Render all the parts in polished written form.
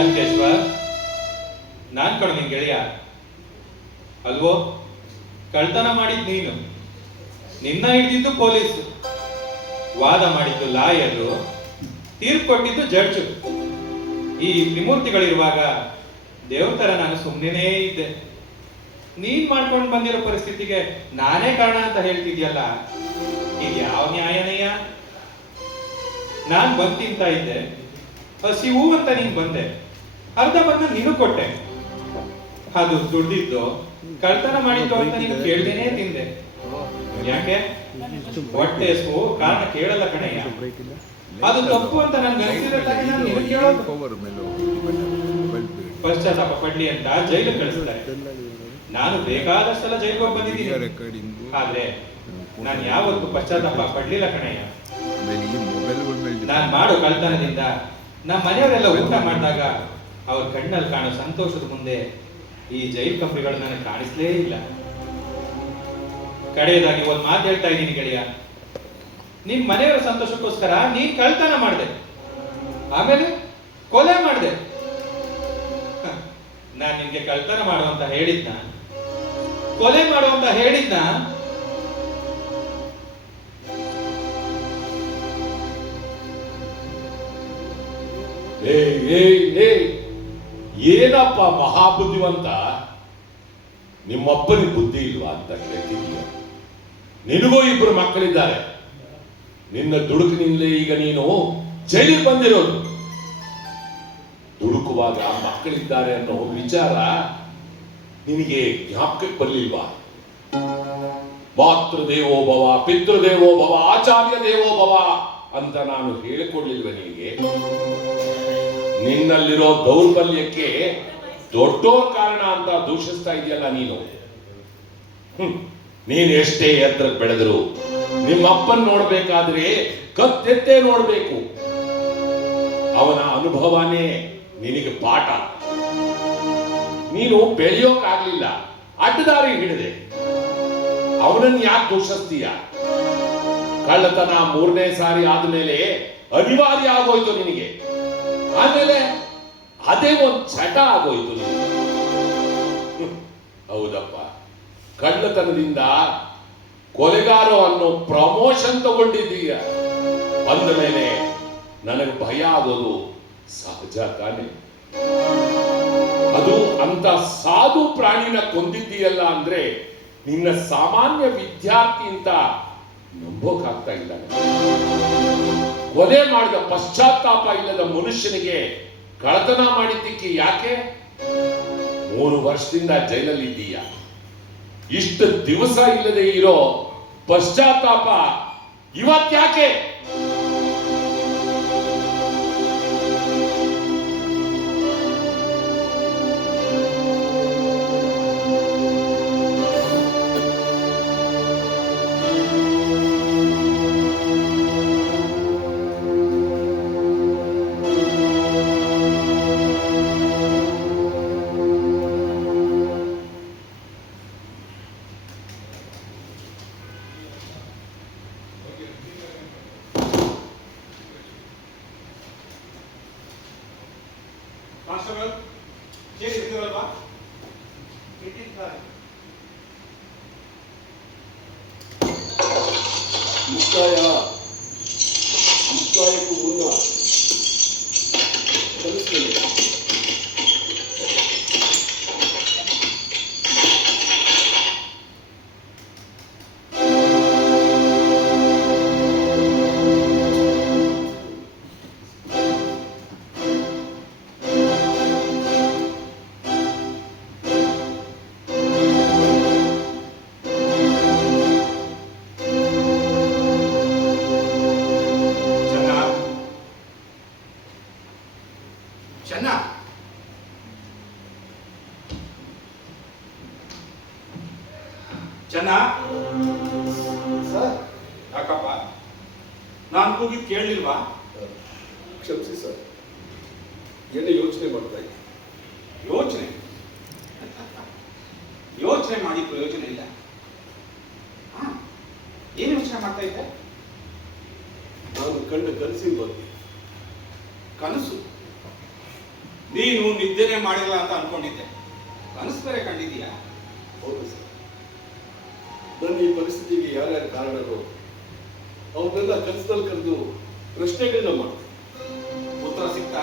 ಲಂಕೇಶ್ವರ್, ನಾನ್ ಕಣು ನಿನ್ ಗೆಳೆಯ ಅಲ್ವೋ? ಕಳ್ತನ ಮಾಡಿದ್ ನೀನು, ನಿನ್ನ ಹಿಡಿದಿದ್ದು ಪೊಲೀಸು, ವಾದ ಮಾಡಿದ್ದು ಲಾಯರು, ತೀರ್ಪು ಕೊಟ್ಟಿದ್ದು ಜಡ್ಜು. ಈ ತ್ರಿಮೂರ್ತಿಗಳಿರುವಾಗ ದೇವತರ ನಾನು ಸುಮ್ಮನೆ ಇದ್ದೆ. ನೀನ್ ಮಾಡ್ಕೊಂಡು ಬಂದಿರೋ ಪರಿಸ್ಥಿತಿಗೆ ನಾನೇ ಕಾರಣ ಅಂತ ಹೇಳ್ತಿದ್ಯಲ್ಲ, ಇದು ಯಾವ ನ್ಯಾಯನಯ್ಯ? ನಾನ್ ಬಂದ್ ತಿಂತಾ ಇದ್ದೆ, ಹಸಿವು ಅಂತ ನೀನ್ ಬಂದೆ, ಅರ್ಧ ಬಂದ ನೀನು ಕೊಟ್ಟೆ. ಅದು ದುಡ್ದಿದ್ದು ಕಳ್ತನ ಮಾಡಿದ್ದು ಅಂತ ನೀನು ಕೇಳ್ದೇನೆ ತಿಂದೆ. ಯಾಕೆ? ಹೊಟ್ಟೆ ಹಸಿವು ಕಾರಣ ಕೇಳಲ್ಲ ಕಣಯ್ಯ. ಅದು ತಪ್ಪು ಅಂತ ನನ್ಗೆ ಅನಿಸಿದ್ರೆ ನೀನು ಕೇಳೋದು. ಪಶ್ಚಾತ್ತಾಪ ಪಡ್ಲಿ ಅಂತ ಜೈಲು ಕಳಿಸ್ತಾರೆ. ನಾನು ಬೇಕಾದಷ್ಟೆಲ್ಲ ಜೈಲಿಗೆ ಹೋಗಿ ಬಂದಿದ್ದೀನಿ, ಆದ್ರೆ ನಾನು ಯಾವತ್ತು ಪಶ್ಚಾತ್ತಾಪ ಪಡ್ಲಿಲ್ಲ ಕಣಯ್ಯ. ನಾನ್ ಮಾಡೋ ಕಳ್ತನದಿಂದ ನಮ್ಮ ಮನೆಯವರೆಲ್ಲ ಊಟ ಮಾಡಿದಾಗ ಅವ್ರ ಕಣ್ಣಲ್ಲಿ ಕಾಣೋ ಸಂತೋಷದ ಮುಂದೆ ಈ ಜೈಲ್ ಕಂಪ್ನಿಗಳು ನನಗೆ ಕಾಣಿಸ್ಲೇ ಇಲ್ಲ. ಕಡೆಯದಾಗಿ ಒಂದ್ ಮಾತು ಹೇಳ್ತಾ ಇದ್ದೀನಿ ಗೆಳೆಯ, ನಿಮ್ ಮನೆಯವರ ಸಂತೋಷಕ್ಕೋಸ್ಕರ ನೀನ್ ಕಳ್ತನ ಮಾಡಿದೆ, ಆಮೇಲೆ ಕೊಲೆ ಮಾಡಿದೆ. ನಾನ್ ನಿನ್ಗೆ ಕಳ್ತನ ಮಾಡುವಂತ ಹೇಳಿದ್ನ, ಕೊಲೆ ಮಾಡುವಂತ ಹೇಳಿದ್ನ? ಏನಪ್ಪ ಮಹಾಬುದ್ಧಿವಂತ, ನಿಮ್ಮಪ್ಪನಿಗೆ ಬುದ್ಧಿ ಇಲ್ವಾ ಅಂತ ಕೇಳ್ತಿದೀಯ? ನಿನಗೂ ಇಬ್ಬರು ಮಕ್ಕಳಿದ್ದಾರೆ. ನಿನ್ನ ದುಡುಕಿನಿಂದಲೇ ಈಗ ನೀನು ಜೈಲಿಗೆ ಬಂದಿರೋದು. ದುಡುಕುವಾಗ ಮಕ್ಕಳಿದ್ದಾರೆ ಅನ್ನೋ ವಿಚಾರ ನಿನಗೆ ಜ್ಞಾಪಕಕ್ಕೆ ಬರಲಿಲ್ವಾ? ಮಾತೃದೇವೋಭವ, ಪಿತೃದೇವೋಭವ, ಆಚಾರ್ಯ ದೇವೋಭವ ಅಂತ ನಾನು ಹೇಳಿಕೊಡ್ಲಿಲ್ವ ನಿನಗೆ? ನಿನ್ನಲ್ಲಿರೋ ದೌರ್ಬಲ್ಯಕ್ಕೆ ದೊಡ್ಡೋರ್ ಕಾರಣ ಅಂತ ದೂಷಿಸ್ತಾ ಇದೆಯಲ್ಲ ನೀನು. ನೀನ್ ಎಷ್ಟೇ ಎತ್ತರಕ್ಕೆ ಬೆಳೆದ್ರು ನಿಮ್ಮಪ್ಪನ್ ನೋಡ್ಬೇಕಾದ್ರೆ ಕತ್ತೆತ್ತೇ ನೋಡ್ಬೇಕು. ಅವನ ಅನುಭವನೇ ನಿನಗೆ ಪಾಠ. ನೀನು ಬೆಳೆಯೋಕಾಗ್ಲಿಲ್ಲ, ಅಡ್ಡದಾರಿ ಹಿಡಿದೆ. ಅವನನ್ನ ಯಾಕೆ ದೂಷಿಸ್ತೀಯ? ಕಳ್ಳತನ 3ನೇ ಸಾರಿ ಆದ್ಮೇಲೆ ಅನಿವಾರ್ಯ ಆಗೋಯ್ತು ನಿನಗೆ. ಆಮೇಲೆ ಅದೇ ಒಂದು ಚಟ ಆಗೋಯ್ತು ನಿನಗೆ. ಹೌದಪ್ಪ, ಕಳ್ಳತನದಿಂದ ಕೊಲೆಗಾರ ಅನ್ನೋ ಪ್ರಮೋಷನ್ ತಗೊಂಡಿದ್ದೀಯ. ಬಂದ ಮೇಲೆ ನನಗೆ ಭಯ ಆಗೋದು ಸಹಜ ತಾನೆ. ಅದು ಅಂತ ಸಾಧು ಪ್ರಾಣಿನ ಕೊಂದಿದ್ದೀಯಲ್ಲ ಅಂದ್ರೆ ನಿನ್ನ ಸಾಮಾನ್ಯ ವಿದ್ಯಾರ್ಥಿ ಅಂತ ನಂಬೋಕಾಗ್ತಾ ಇಲ್ಲ. ಕೊಲೆ ಮಾಡಿದ ಪಶ್ಚಾತ್ತಾಪ ಇಲ್ಲದ ಮನುಷ್ಯನಿಗೆ ಕಳ್ಳತನ ಮಾಡಿದ್ದಕ್ಕೆ ಯಾಕೆ 3 ವರ್ಷದಿಂದ ಜೈಲಲ್ಲಿ ಇದ್ದೀಯ? ಇಷ್ಟು ದಿವಸ ಇಲ್ಲದೆ ಇರೋ ಪಶ್ಚಾತ್ತಾಪ ಇವತ್ತ್ಯಾಕೆ? Constable chair ಇರ್ತೀರಲ್ವಾ? ಮುಕ್ತಾಯಕ್ಕೂ ಮುನ್ನ ಕಲಿಸ್ತೇನೆ. ಚೆನ್ನ, ಚೆನ್ನ, ಸರ್, ಯಾಕಪ್ಪ ನಾನು ಕೂಗಿದ್ ಕೇಳಲಿಲ್ವಾ? ಕ್ಷಮಿಸಿ ಸರ್, ಏನೋ ಯೋಚನೆ ಮಾಡ್ತಾ ಇದ್ದೆ. ಯೋಚನೆ ಯೋಚನೆ ಮಾಡಿ ಪ್ರಯೋಜನ ಇಲ್ಲ. ಏನು ಯೋಚನೆ ಮಾಡ್ತಾ ಇದ್ದೆ? ನಾನು ಕಂಡ ಕನಸಿನ ಬಗ್ಗೆ. ಕನಸು? ನೀನು ನಿದ್ದೆನೆ ಮಾಡಿಲ್ಲ ಅಂತ ಅನ್ಕೊಂಡಿದ್ದೆ, ಕನಸು ಬೇರೆ ಕಂಡಿದೀಯಾ? ಹೌದು ಸರ್. ನನ್ನ ಈ ಪರಿಸ್ಥಿತಿಗೆ ಯಾರ್ಯಾರು ಕಾರಣರು ಅವನ್ನೆಲ್ಲ ಕನಸಲ್ಲಿ ಕರೆದು ಪ್ರಶ್ನೆಗಳನ್ನ ಮಾಡಿದೆ. ಉತ್ತರ ಸಿಕ್ತಾ?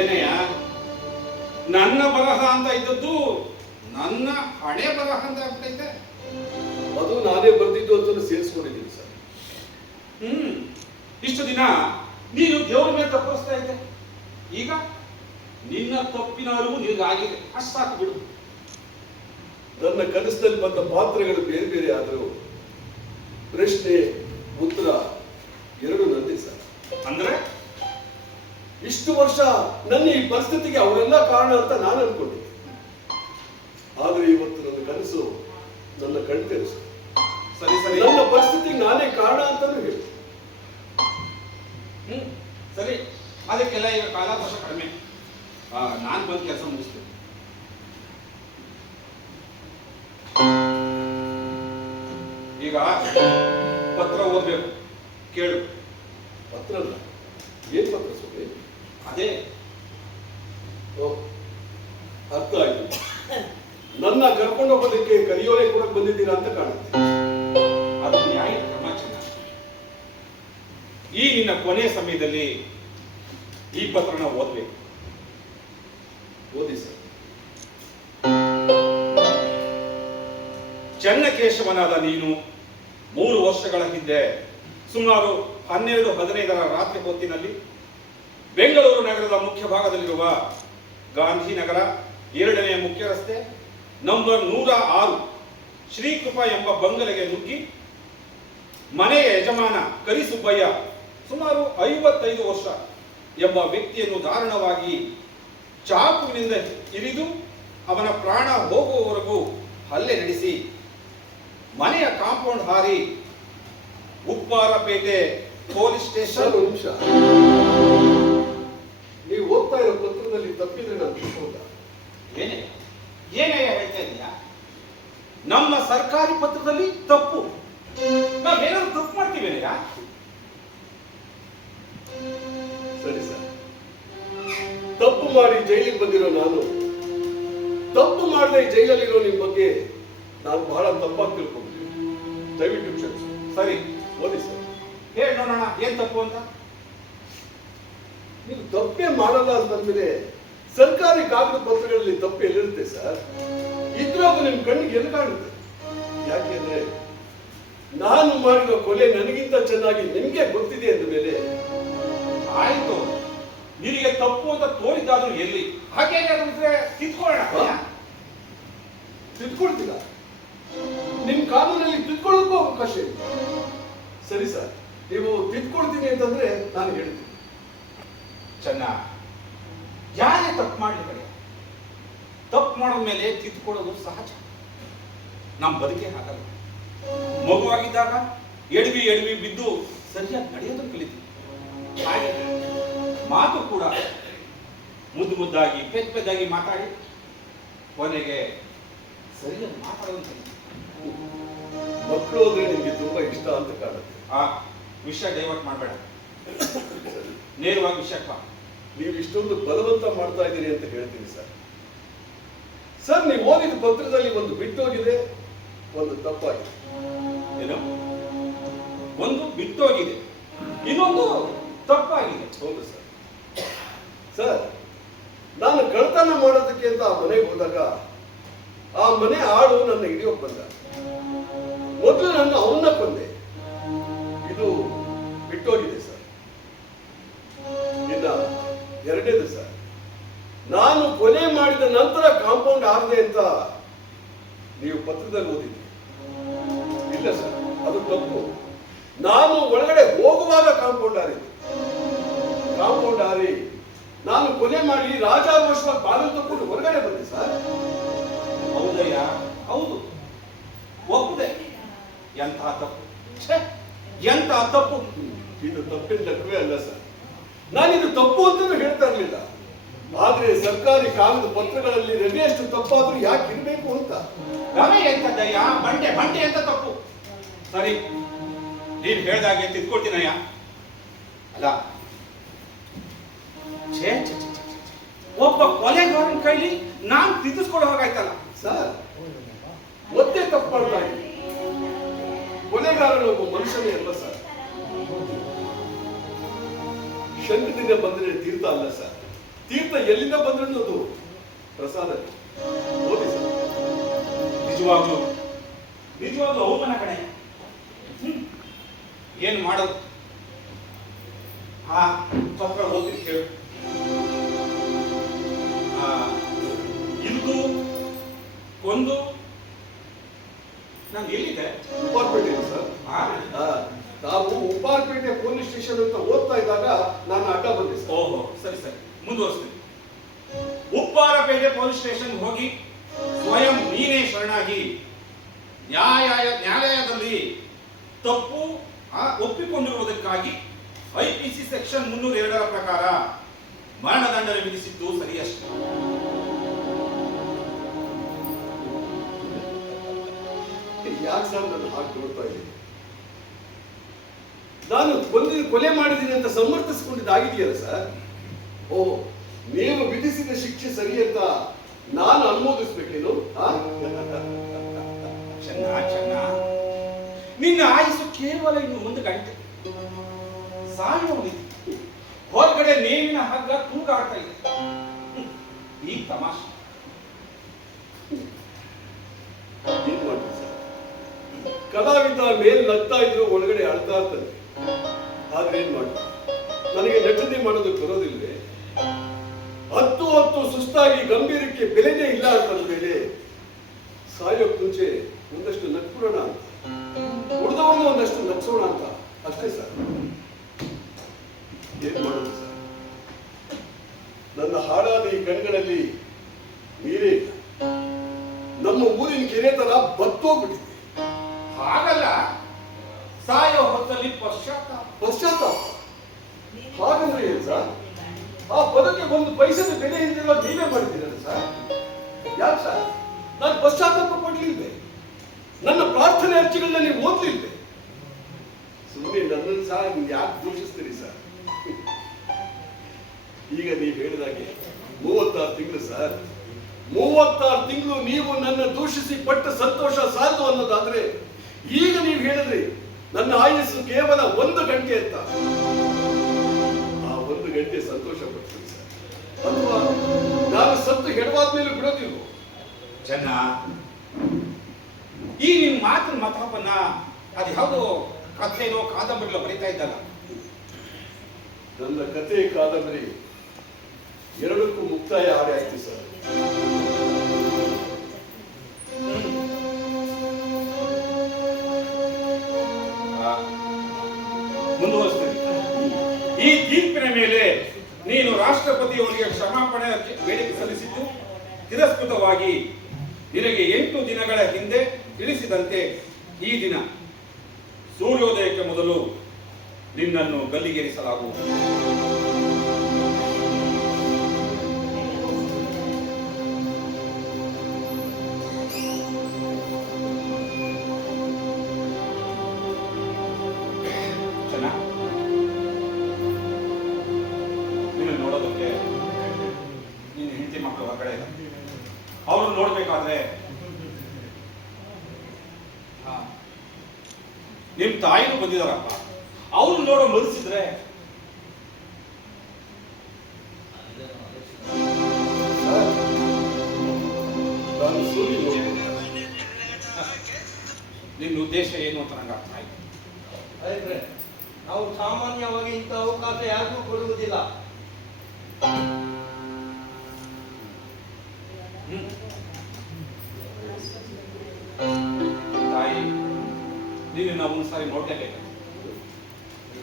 ಏನಯ್ಯ, ನನ್ನ ಬರಹ ಅಂತ ಇದ್ದದ್ದು ನನ್ನ ಹಣೆ ಬರಹ ಅಂತ ಆಗ್ಬಿಟ್ಟೈತೆ. ಅದು ನಾನೇ ಬರೆದಿದ್ದು ಅಂತ ಸೇರಿಸ್ಕೊಂಡಿದ್ದೀನಿ ಸರ್. ಇಷ್ಟು ದಿನ ನೀನು ದೇವರ ಮೇಲೆ ತಪ್ಪಿಸ್ತಾ ಇದ್ದೆ, ಈಗ ನಿನ್ನ ತಪ್ಪಿನ ಅರಿವು ನಿನಗಾಗಿದೆ, ಅಷ್ಟು ಸಾಕು ಬಿಡು. ನನ್ನ ಕನಸಿನಲ್ಲಿ ಬಂದ ಪಾತ್ರಗಳು ಬೇರೆ ಬೇರೆ ಆದರೂ ಪ್ರಶ್ನೆ ಉತ್ತರ ಎರಡು ನಂದೇ ಸರ್. ಅಂದ್ರೆ ಇಷ್ಟು ವರ್ಷ ನನ್ನ ಈ ಪರಿಸ್ಥಿತಿಗೆ ಅವರೆಲ್ಲ ಕಾರಣ ಅಂತ ನಾನು ಅನ್ಕೊಂಡಿದ್ದೆ. ಆದ್ರೆ ಇವತ್ತು ನನ್ನ ಕನಸು ನನ್ನ ಕಣ್ತೆರೆಸು. ಸರಿ ಸರಿ, ನನ್ನ ಪರಿಸ್ಥಿತಿಗೆ ನಾನೇ ಕಾರಣ ಅಂತಾನು ಹೇಳಿ. ಸರಿ, ಅದಕ್ಕೆಲ್ಲ ಈಗ ಕಾಲಾವಕಾಶ ಕಡಿಮೆ. ನಾನು ಬಂದು ಕೆಲಸ ಮುಗಿಸ್ತೇನೆ. ಈಗ ಪತ್ರ ಓದ್ಬೇಕು, ಕೇಳು. ಪತ್ರ ಅಲ್ಲ, ಏನ್ ಪತ್ರ ಸ್ವಾಮಿ? ಅದೇ ಓ, ಅರ್ಥ ಆಯ್ತು. ನನ್ನ ಕರ್ಕೊಂಡೋಗೋದಕ್ಕೆ ಕರಿಯೋಲೆ ಕೂಡ ಬಂದಿದ್ದೀರಾ ಅಂತ ಕಾಣುತ್ತೆ. ಅದು ನ್ಯಾಯ ಕ್ರಮ ಚೆನ್ನ. ಈ ನಿನ್ನ ಕೊನೆಯ ಸಮಯದಲ್ಲಿ ಈ ಪತ್ರನ ಓದ್ಬೇಕು. ಓದಿ ಸರ್. ಚನ್ನಕೇಶವನಾದ ನೀನು 3 ವರ್ಷಗಳ ಹಿಂದೆ ಸುಮಾರು 12-15 ರಾತ್ರಿ ಹೊತ್ತಿನಲ್ಲಿ ಬೆಂಗಳೂರು ನಗರದ ಮುಖ್ಯ ಭಾಗದಲ್ಲಿರುವ ಗಾಂಧಿನಗರ 2ನೇ ಮುಖ್ಯ ರಸ್ತೆ ನಂಬರ್ 106 ಶ್ರೀಕೃಪಾ ಎಂಬ ಬಂಗಲೆಗೆ ನುಗ್ಗಿ ಮನೆಯ ಯಜಮಾನ ಕರಿಸುಬ್ಬಯ್ಯ ಸುಮಾರು 55 ವರ್ಷ ಎಂಬ ವ್ಯಕ್ತಿಯನ್ನು ದಾರುಣವಾಗಿ ಚಾಕುವಿನಿಂದ ಇರಿದು ಅವನ ಪ್ರಾಣ ಹೋಗುವವರೆಗೂ ಹಲ್ಲೆ ನಡೆಸಿ ಮನೆಯ ಕಾಂಪೌಂಡ್ ಹಾರಿ ಉಪ್ಪಾರಪೇಟೆ ಪೊಲೀಸ್ ಸರ್, ಸ್ಟೇಷನ್. ಒಂದು ನಿಮಿಷ. ನೀವು ಓದ್ತಾ ಇರೋ ಪತ್ರದಲ್ಲಿ ತಪ್ಪಿದ್ರೆ ನಾನು ತಿಳ್ಕೊಂಡ. ಏನೇ ಹೇಳ್ತಾ ಇದೀಯಾ? ನಮ್ಮ ಸರ್ಕಾರಿ ಪತ್ರದಲ್ಲಿ ತಪ್ಪು. ನಾವೇನಾದ್ರು ತಪ್ಪು ಮಾಡ್ತೀವೇನೆಯಾ? ಸರಿ ಸರ್, ತಪ್ಪು ಮಾಡಿ ಜೈಲಿಗೆ ಬಂದಿರೋ ನಾನು ತಪ್ಪು ಮಾಡದೆ ಜೈಲಲ್ಲಿರೋ ನಿಮ್ಮ ಬಗ್ಗೆ ನಾನು ಬಹಳ ತಪ್ಪಾಗಿ ತಿಳ್ಕೊಂಡಿದ್ದೀನಿ. ದಯವಿಟ್ಟು ಕ್ಷಮಿಸಿ. ಸರಿ, ಓದಿ ಸರ್. ಹೇಳಿ ನೋಡೋಣ, ಏನ್ ತಪ್ಪು ಅಂತ. ನೀವು ತಪ್ಪೇ ಮಾಡಲ್ಲ ಅಂತಂದ್ರೆ ಸರ್ಕಾರಿ ಕಾಗದ ಪತ್ರಗಳಲ್ಲಿ ತಪ್ಪು ಎಲ್ಲಿರುತ್ತೆ ಸರ್? ಇದ್ರೂ ಅದು ನಿಮ್ ಕಣ್ಣಿಗೆ ಎಲ್ಲಿ ಕಾಣುತ್ತೆ? ಯಾಕೆಂದ್ರೆ ನಾನು ಮಾಡಿರೋ ಕೊಲೆ ನನಗಿಂತ ಚೆನ್ನಾಗಿ ನಿಮ್ಗೆ ಗೊತ್ತಿದೆ ಅಂದ ಮೇಲೆ. ಆಯ್ತು, ನಿನಗೆ ತಪ್ಪು ಅಂತ ತೋರಿದ್ದಾದ್ರೂ ಎಲ್ಲಿ? ಹಾಗೆ ತಿದ್ಕೊಳ್ಳೋಣ. ತಿದ್ಕೊಳ್ತೀರಾ? ನಿಮ್ ಕಾನೂನಲ್ಲಿ ತಿದ್ಕೊಳ್ಳೋಕ್ಕೂ ಅವಕಾಶ ಇದೆ. ಸರಿ ಸರ್, ನೀವು ತಿದ್ಕೊಳ್ತೀನಿ ಅಂತಂದ್ರೆ ನಾನು ಹೇಳ್ತೀನಿ. ಚೆನ್ನ, ಯಾರೇ ತಪ್ಪು ಮಾಡ್ಲಿ ಕಡೆ, ತಪ್ಪು ಮಾಡಿದ ಮೇಲೆ ತಿದ್ದುಕೊಳ್ಳೋದು ಸಹಜ. ನಮ್ಮ ಬದುಕೆ ಹಾಗಲ್ಲ. ಮಗುವಾಗಿದ್ದಾಗ ಎಡವಿ ಬಿದ್ದು ಸರಿಯಾಗಿ ನಡೆಯೋದನ್ನು ಕಲಿತೀವಿ. ಹಾಗೆ ಮಾತು ಕೂಡ ಮುದ್ದಾಗಿ ಪೆದ್ದಾಗಿ ಮಾತಾಡಿ ಕೊನೆಗೆ ಸರಿಯಾಗಿ ಮಾತಾಡೋದನ್ನು ಕಲಿತೀವಿ. ಮಕ್ಕಳು ಅಂದ್ರೆ ನಿಮ್ಗೆ ತುಂಬಾ ಇಷ್ಟ ಅಂತ ಕಾಣುತ್ತೆ. ಆ ವಿಷಯ ಡೈವರ್ಟ್ ಮಾಡಬೇಡ, ನೇರವಾಗಿ ವಿಷಯಕ್ಕೆ ಬಾ. ನೀವು ಇಷ್ಟೊಂದು ಬಲವಂತ ಮಾಡ್ತಾ ಇದ್ದೀರಿ ಅಂತ ಹೇಳ್ತೀನಿ ಸರ್. ಸರ್, ನೀವು ಓದಿದ ಪತ್ರದಲ್ಲಿ ಒಂದು ಬಿಟ್ಟೋಗಿದೆ, ಒಂದು ತಪ್ಪಾಗಿದೆ. ಏನು? ಒಂದು ಬಿಟ್ಟೋಗಿದೆ, ಇನ್ನೊಂದು ತಪ್ಪಾಗಿದೆ. ಹೌದು ಸರ್. ಸರ್, ನಾನು ಕಳ್ತನ ಮಾಡೋದಕ್ಕೆ ಅಂತ ಆ ಮನೆಗೆ ಹೋದಾಗ ಆ ಮನೆ ಆಳು ನನ್ನ ಹಿಡಿಯೋಕ್ ಬಂದ. ಮೊದಲು ನಾನು ಅವನ್ನ ಕೊಂದೆ. ಇದು ಬಿಟ್ಟೋಗಿದೆ ಸರ್. ಇನ್ನ ಎರಡನೇದು ಸರ್, ನಾನು ಕೊಲೆ ಮಾಡಿದ ನಂತರ ಕಾಂಪೌಂಡ್ ಆರದೆ ಅಂತ ನೀವು ಪತ್ರದಲ್ಲಿ ಓದಿದ್ದೀರಿ. ಇಲ್ಲ ಸರ್, ಅದು ತಪ್ಪು. ನಾನು ಒಳಗಡೆ ಹೋಗುವಾಗ ಕಾಂಪೌಂಡ್ ಆರಿದೆ. ಕಾಂಪೌಂಡ್ ಆರಿ ನಾನು ಕೊಲೆ ಮಾಡಿ ರಾಜಾರೋಷವಾಗಿ ಬಾಗಿಲು ತಕ್ಕೊಂಡು ಹೊರಗಡೆ ಬಂದೆ ಸರ್. ಹೌದಯ್ಯ, ಹೌದು, ಒಪ್ಪದೆ. ಎಂತಹ ತಪ್ಪು, ಎಂತಹ ತಪ್ಪು. ಇದು ತಪ್ಪಿನ ಲೆಕ್ಕವೇ ಅಲ್ಲ ಸರ್. ನಾನಿದು ತಪ್ಪು ಅಂತಲೂ ಹೇಳ್ತಾ ಇರಲಿಲ್ಲ. ಆದ್ರೆ ಸರ್ಕಾರಿ ಕಾಗದ ಪತ್ರಗಳಲ್ಲಿ ರವೆಯಷ್ಟು ತಪ್ಪಾದ್ರೂ ಯಾಕೆ ಇರಬೇಕು ಅಂತ. ರವೆ ಎಂತದ್ದಯ್ಯ, ಬಂಡೆ ಬಂಡೆ ಅಂತ ತಪ್ಪು. ಸರಿ, ನೀನ್ ಹೇಳ್ದಾಗೆ ತಿದ್ಕೊಳ್ತೀನಯ್ಯ. ಅಲ್ಲ, ಛೇ ಛೇ ಛೇ ಛೇ ಛೇ. ಒಬ್ಬ ಕೊಲೆಗಾರನ ಕೈಲಿ ನಾನ್ ತಿದ್ದಿಸ್ಕೊಡೋ ಹಾಗಾಯ್ತಲ್ಲ. ಸರ್, ಮತ್ತೆ ತಪ್ಪು ಮಾಡ್ತಾ ಇದ್ದೀನಿ. ಕೊಲೆಗಾರನು ಒಬ್ಬ ಮನುಷ್ಯನೇ ಅಲ್ಲ ಸರ್. ಶಂಕದಿಂದ ಬಂದ್ರೆ ತೀರ್ಥ ಅಲ್ಲ ಸರ್. ತೀರ್ಥ ಎಲ್ಲಿಂದ ಬಂದ್ರೆ ಅದು ಪ್ರಸಾದ. ಓದಿ ಸರ್. ನಿಜವಾಗ್ಲು ನಿಜವಾಗ್ಲು ಅವಮಾನ ಕಣೆ. ಏನ್ ಮಾಡೋದು? ಆ ಪತ್ರ ಓದಿ ಕೇಳು. ಇದು ಒಂದು ನಾನು ಎಲ್ಲಿದೆ? ಉಪ್ಪಾರಪೇಟೆ ಸರ್. ನಾವು ಉಪ್ಪಾರಪೇಟೆ ಪೊಲೀಸ್ ಸ್ಟೇಷನ್ ಅಂತ ಓದ್ತಾ ಇದ್ದಾಗ ನಾನು ಅಡ್ಡ ಬಂದೆ ಸರ್. ಓಹೋ, ಸರಿ ಸರಿ, ಮುಂದುವರಿಸ್ತೀನಿ. ಉಪ್ಪಾರಪೇಟೆ ಪೊಲೀಸ್ ಸ್ಟೇಷನ್ ಹೋಗಿ ಸ್ವಯಂ ನೀನೇ ಶರಣಾಗಿ ನ್ಯಾಯಾಲಯದಲ್ಲಿ ತಪ್ಪು ಒಪ್ಪಿಕೊಂಡಿರುವುದಕ್ಕಾಗಿ IPC ಸೆಕ್ಷನ್ 302 ಪ್ರಕಾರ ಮರಣದಂಡನೆ ವಿಧಿಸಿದ್ದು ಸರಿಯಷ್ಟೇ. ಯಾಕೆ ಸರ್ ನನ್ನ ಹಾಗೆ ನೋಡ್ತಾ ಇದ್ದೀನಿ? ನಾನು ಕೊಲೆ ಮಾಡಿದ್ದೀನಿ ಅಂತ ಸಮರ್ಥಿಸಿಕೊಂಡಿದ್ದಾಗಿದೆಯಲ್ಲ ಸರ್. ಓ, ನೀವು ವಿಧಿಸಿದ ಶಿಕ್ಷೆ ಸರಿ ಅಂತ ನಾನು ಅನುಮೋದಿಸ್ಬೇಕೇನು? ಚೆನ್ನ, ನಿನ್ನ ಆಯುಸ್ಸು ಕೇವಲ ಇನ್ನು 1 ಗಂಟೆ. ಸಾಯೋನಿದೆ, ಹೊರಗಡೆ ನೇಮಿನ ಹಗ್ಗ ತೂಗಾಡ್ತಾ ಇದೆ. ಈ ತಮಾಷೆ ಏನ್ ಮಾಡ್ತೀವಿ ಸರ್? ಕಲಾವಿದ ಮೇಲೆ ನಗ್ತಾ ಇದ್ರು, ಒಳಗಡೆ ಅಳ್ತಾ ಇರ್ತಾನೆ. ಆದ್ರೆ ಏನ್ ಮಾಡ್ತೀವಿ? ನನಗೆ ನಟನೆ ಮಾಡೋದಕ್ಕೆ ಬರೋದಿಲ್ವೇ? ಹತ್ತು ಸುಸ್ತಾಗಿ ಗಂಭೀರಕ್ಕೆ ಬೆಲೆನೇ ಇಲ್ಲ ಅಂತಂದ ಮೇಲೆ ಸಾಯೋಕ್ ಮುಂಚೆ ಒಂದಷ್ಟು ನಗ್ಬಿಡೋಣ ಅಂತ, ಉಳಿದವನು ಒಂದಷ್ಟು ನಗ್ಸೋಣ ಅಂತ ಅಷ್ಟೇ ಸರ್. ಏನ್ ಮಾಡೋದು ಸರ್? ನನ್ನ ಹಾಡಾದ ಈ ಕಣ್ಗಳಲ್ಲಿ ನೀರೇ ಇಲ್ಲ. ನಮ್ಮ ಊರಿನ ಕೆರೆ ತರ ಬತ್ತೋಗ್ಬಿಟ್ಟಿದೆ. ಹಾಗಲ್ಲ, ಸಾಯೋ ಹೊತ್ತಲ್ಲಿ ಪಶ್ಚಾತ್ತಾಪ. ಹಾಗಂದ್ರೆ ಏನ್ ಸರ್? ಆ ಪದಕ್ಕೆ 1 ಪೈಸದ ಬೆಲೆ ಇಲ್ದಿರೋ ನೀವೇ ಮಾಡಿದ್ದೀರಲ್ಲ ಸರ್. ಯಾಕೆ ಸರ್? ನಾನು ಪಶ್ಚಾತ್ತಾಪ ಪಡ್ಲಿಲ್ವೇ? ನನ್ನ ಪ್ರಾರ್ಥನೆ ಅರ್ಜಿಗಳನ್ನ ನೀವು ಓದ್ಲಿಲ್ವೇ? ಸುಮ್ಮನೆ ನನ್ನನ್ನು ಸಹ ಯಾಕೆ ದೂಷಿಸ್ತೀರಿ ಸರ್? ಈಗ ನೀವು ಹೇಳಿದಾಗೆ 36 ತಿಂಗಳು ಸರ್. 36 ತಿಂಗಳು ನೀವು ನನ್ನ ದೂಷಿಸಿ ಪಟ್ಟ ಸಂತೋಷ ಸಾಲದು ಅನ್ನೋದಾದ್ರೆ, ಈಗ ನೀವು ಹೇಳಿದ್ರಿ ನನ್ನ ಆಯಸ್ಸು ಕೇವಲ 1 ಗಂಟೆ ಅಂತ. ಆ 1 ಗಂಟೆ ಸಂತೋಷ ಪಡ್ತೀನಿ ಸರ್. ಅಥವಾ ನಾನು ಸತ್ತು ಹೆಡವಾದ ಮೇಲೆ ಬಿಡೋದಿಲ್ವೋ? ಚೆನ್ನ, ಈ ನಿನ್ ಮಾತಿನ ಮತಪನ್ನ ಅದು ಯಾವುದು ಕಥೆನೋ ಕಾದಂಬರಿಲೋ ಬರೀತಾ ಇದ್ದಲ್ಲ. ನನ್ನ ಕಥೆ ಕಾದಂಬರಿ ಎರಡಕ್ಕೂ ಮುಕ್ತಾಯ ಆಡಿ ಆಯ್ತು ಸರ್. ಮುಂದುವರಿಸ್ತೇನೆ. ಈ ತೀರ್ಪಿನ ಮೇಲೆ ನೀನು ರಾಷ್ಟ್ರಪತಿಯವರಿಗೆ ಕ್ಷಮಾಪಣೆ ಬೇಡಿಕೆ ಸಲ್ಲಿಸಿದ್ದು ತಿರಸ್ಕೃತವಾಗಿ ನಿನಗೆ 8 ದಿನಗಳ ಹಿಂದೆ ತಿಳಿಸಿದಂತೆ ಈ ದಿನ ಸೂರ್ಯೋದಯಕ್ಕೆ ಮೊದಲು ನಿನ್ನನ್ನು ಗಲ್ಲಿಗೇರಿಸಲಾಗುವುದು. ನಿನ್ನ ನೋಡೋದಕ್ಕೆ ನಿನ್ನ ಹೆಂಡತಿ ಮಕ್ಕಳು ಹೊರಗಡೆ ಇಲ್ಲ. ಅವ್ರನ್ನ ನೋಡ್ಬೇಕಾದ್ರೆ ನಿಮ್ ತಾಯಿನೂ ಬಂದಿದಾರಪ್ಪ. ಅವ್ರನ್ನ ನೋಡೋ ಮನಸ್ಸಿದ್ರೆ ನಿನ್ನ ಉದ್ದೇಶ ಏನು ಅಂತ ನಂಗೆ ಅರ್ಥ ಆಯ್ತು. ನಾವು ಸಾಮಾನ್ಯವಾಗಿ ಇಂಥ ಅವಕಾಶ ಯಾರಿಗೂ ಕೊಡುವುದಿಲ್ಲ. ತಾಯಿ, ನೀನು ನಾವು ಒಂದ್ಸಾರಿ ನೋಡ್ಲೇಬೇಕು.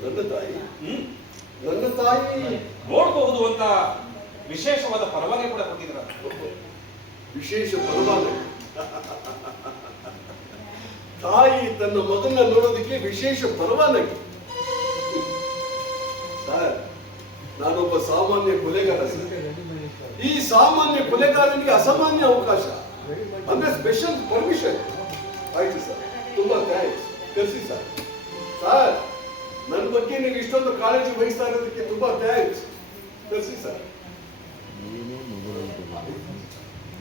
ನನ್ನ ತಾಯಿ? ನನ್ನ ತಾಯಿ ನೋಡಬಹುದು ಅಂತ ವಿಶೇಷವಾದ ಪರವಾನಗಿ ಕೂಡ ಕೊಟ್ಟಿದ್ರ. ವಿಶೇಷ ಪರವಾನಗಿ? ತಾಯಿ ತನ್ನ ಮಗನ ನೋಡೋದಕ್ಕೆ ವಿಶೇಷ ಪರವಾನಗಿ? ಸರ್, ನಾನೊಬ್ಬ ಸಾಮಾನ್ಯ ಕೊಲೆಗಾರ ಸರ್. ಈ ಸಾಮಾನ್ಯ ಕೊಲೆಗಾರನಿಗೆ ಅಸಾಮಾನ್ಯ ಅವಕಾಶ ಅಂದ್ರೆ ಸ್ಪೆಷಲ್ ಪರ್ಮಿಷನ್. ಆಯ್ತು ಸರ್, ತುಂಬಾ ಥ್ಯಾಂಕ್ಸ್. ಕರ್ಸಿ ಸರ್. ಸರ್, ನನ್ನ ಬಗ್ಗೆ ನೀವು ಇಷ್ಟೊಂದು ಕಾಳಜಿ ವಹಿಸ್ತಾ ಇರೋದಕ್ಕೆ ತುಂಬಾ ಥ್ಯಾಂಕ್ಸ್. ಕರ್ಸಿ ಸರ್.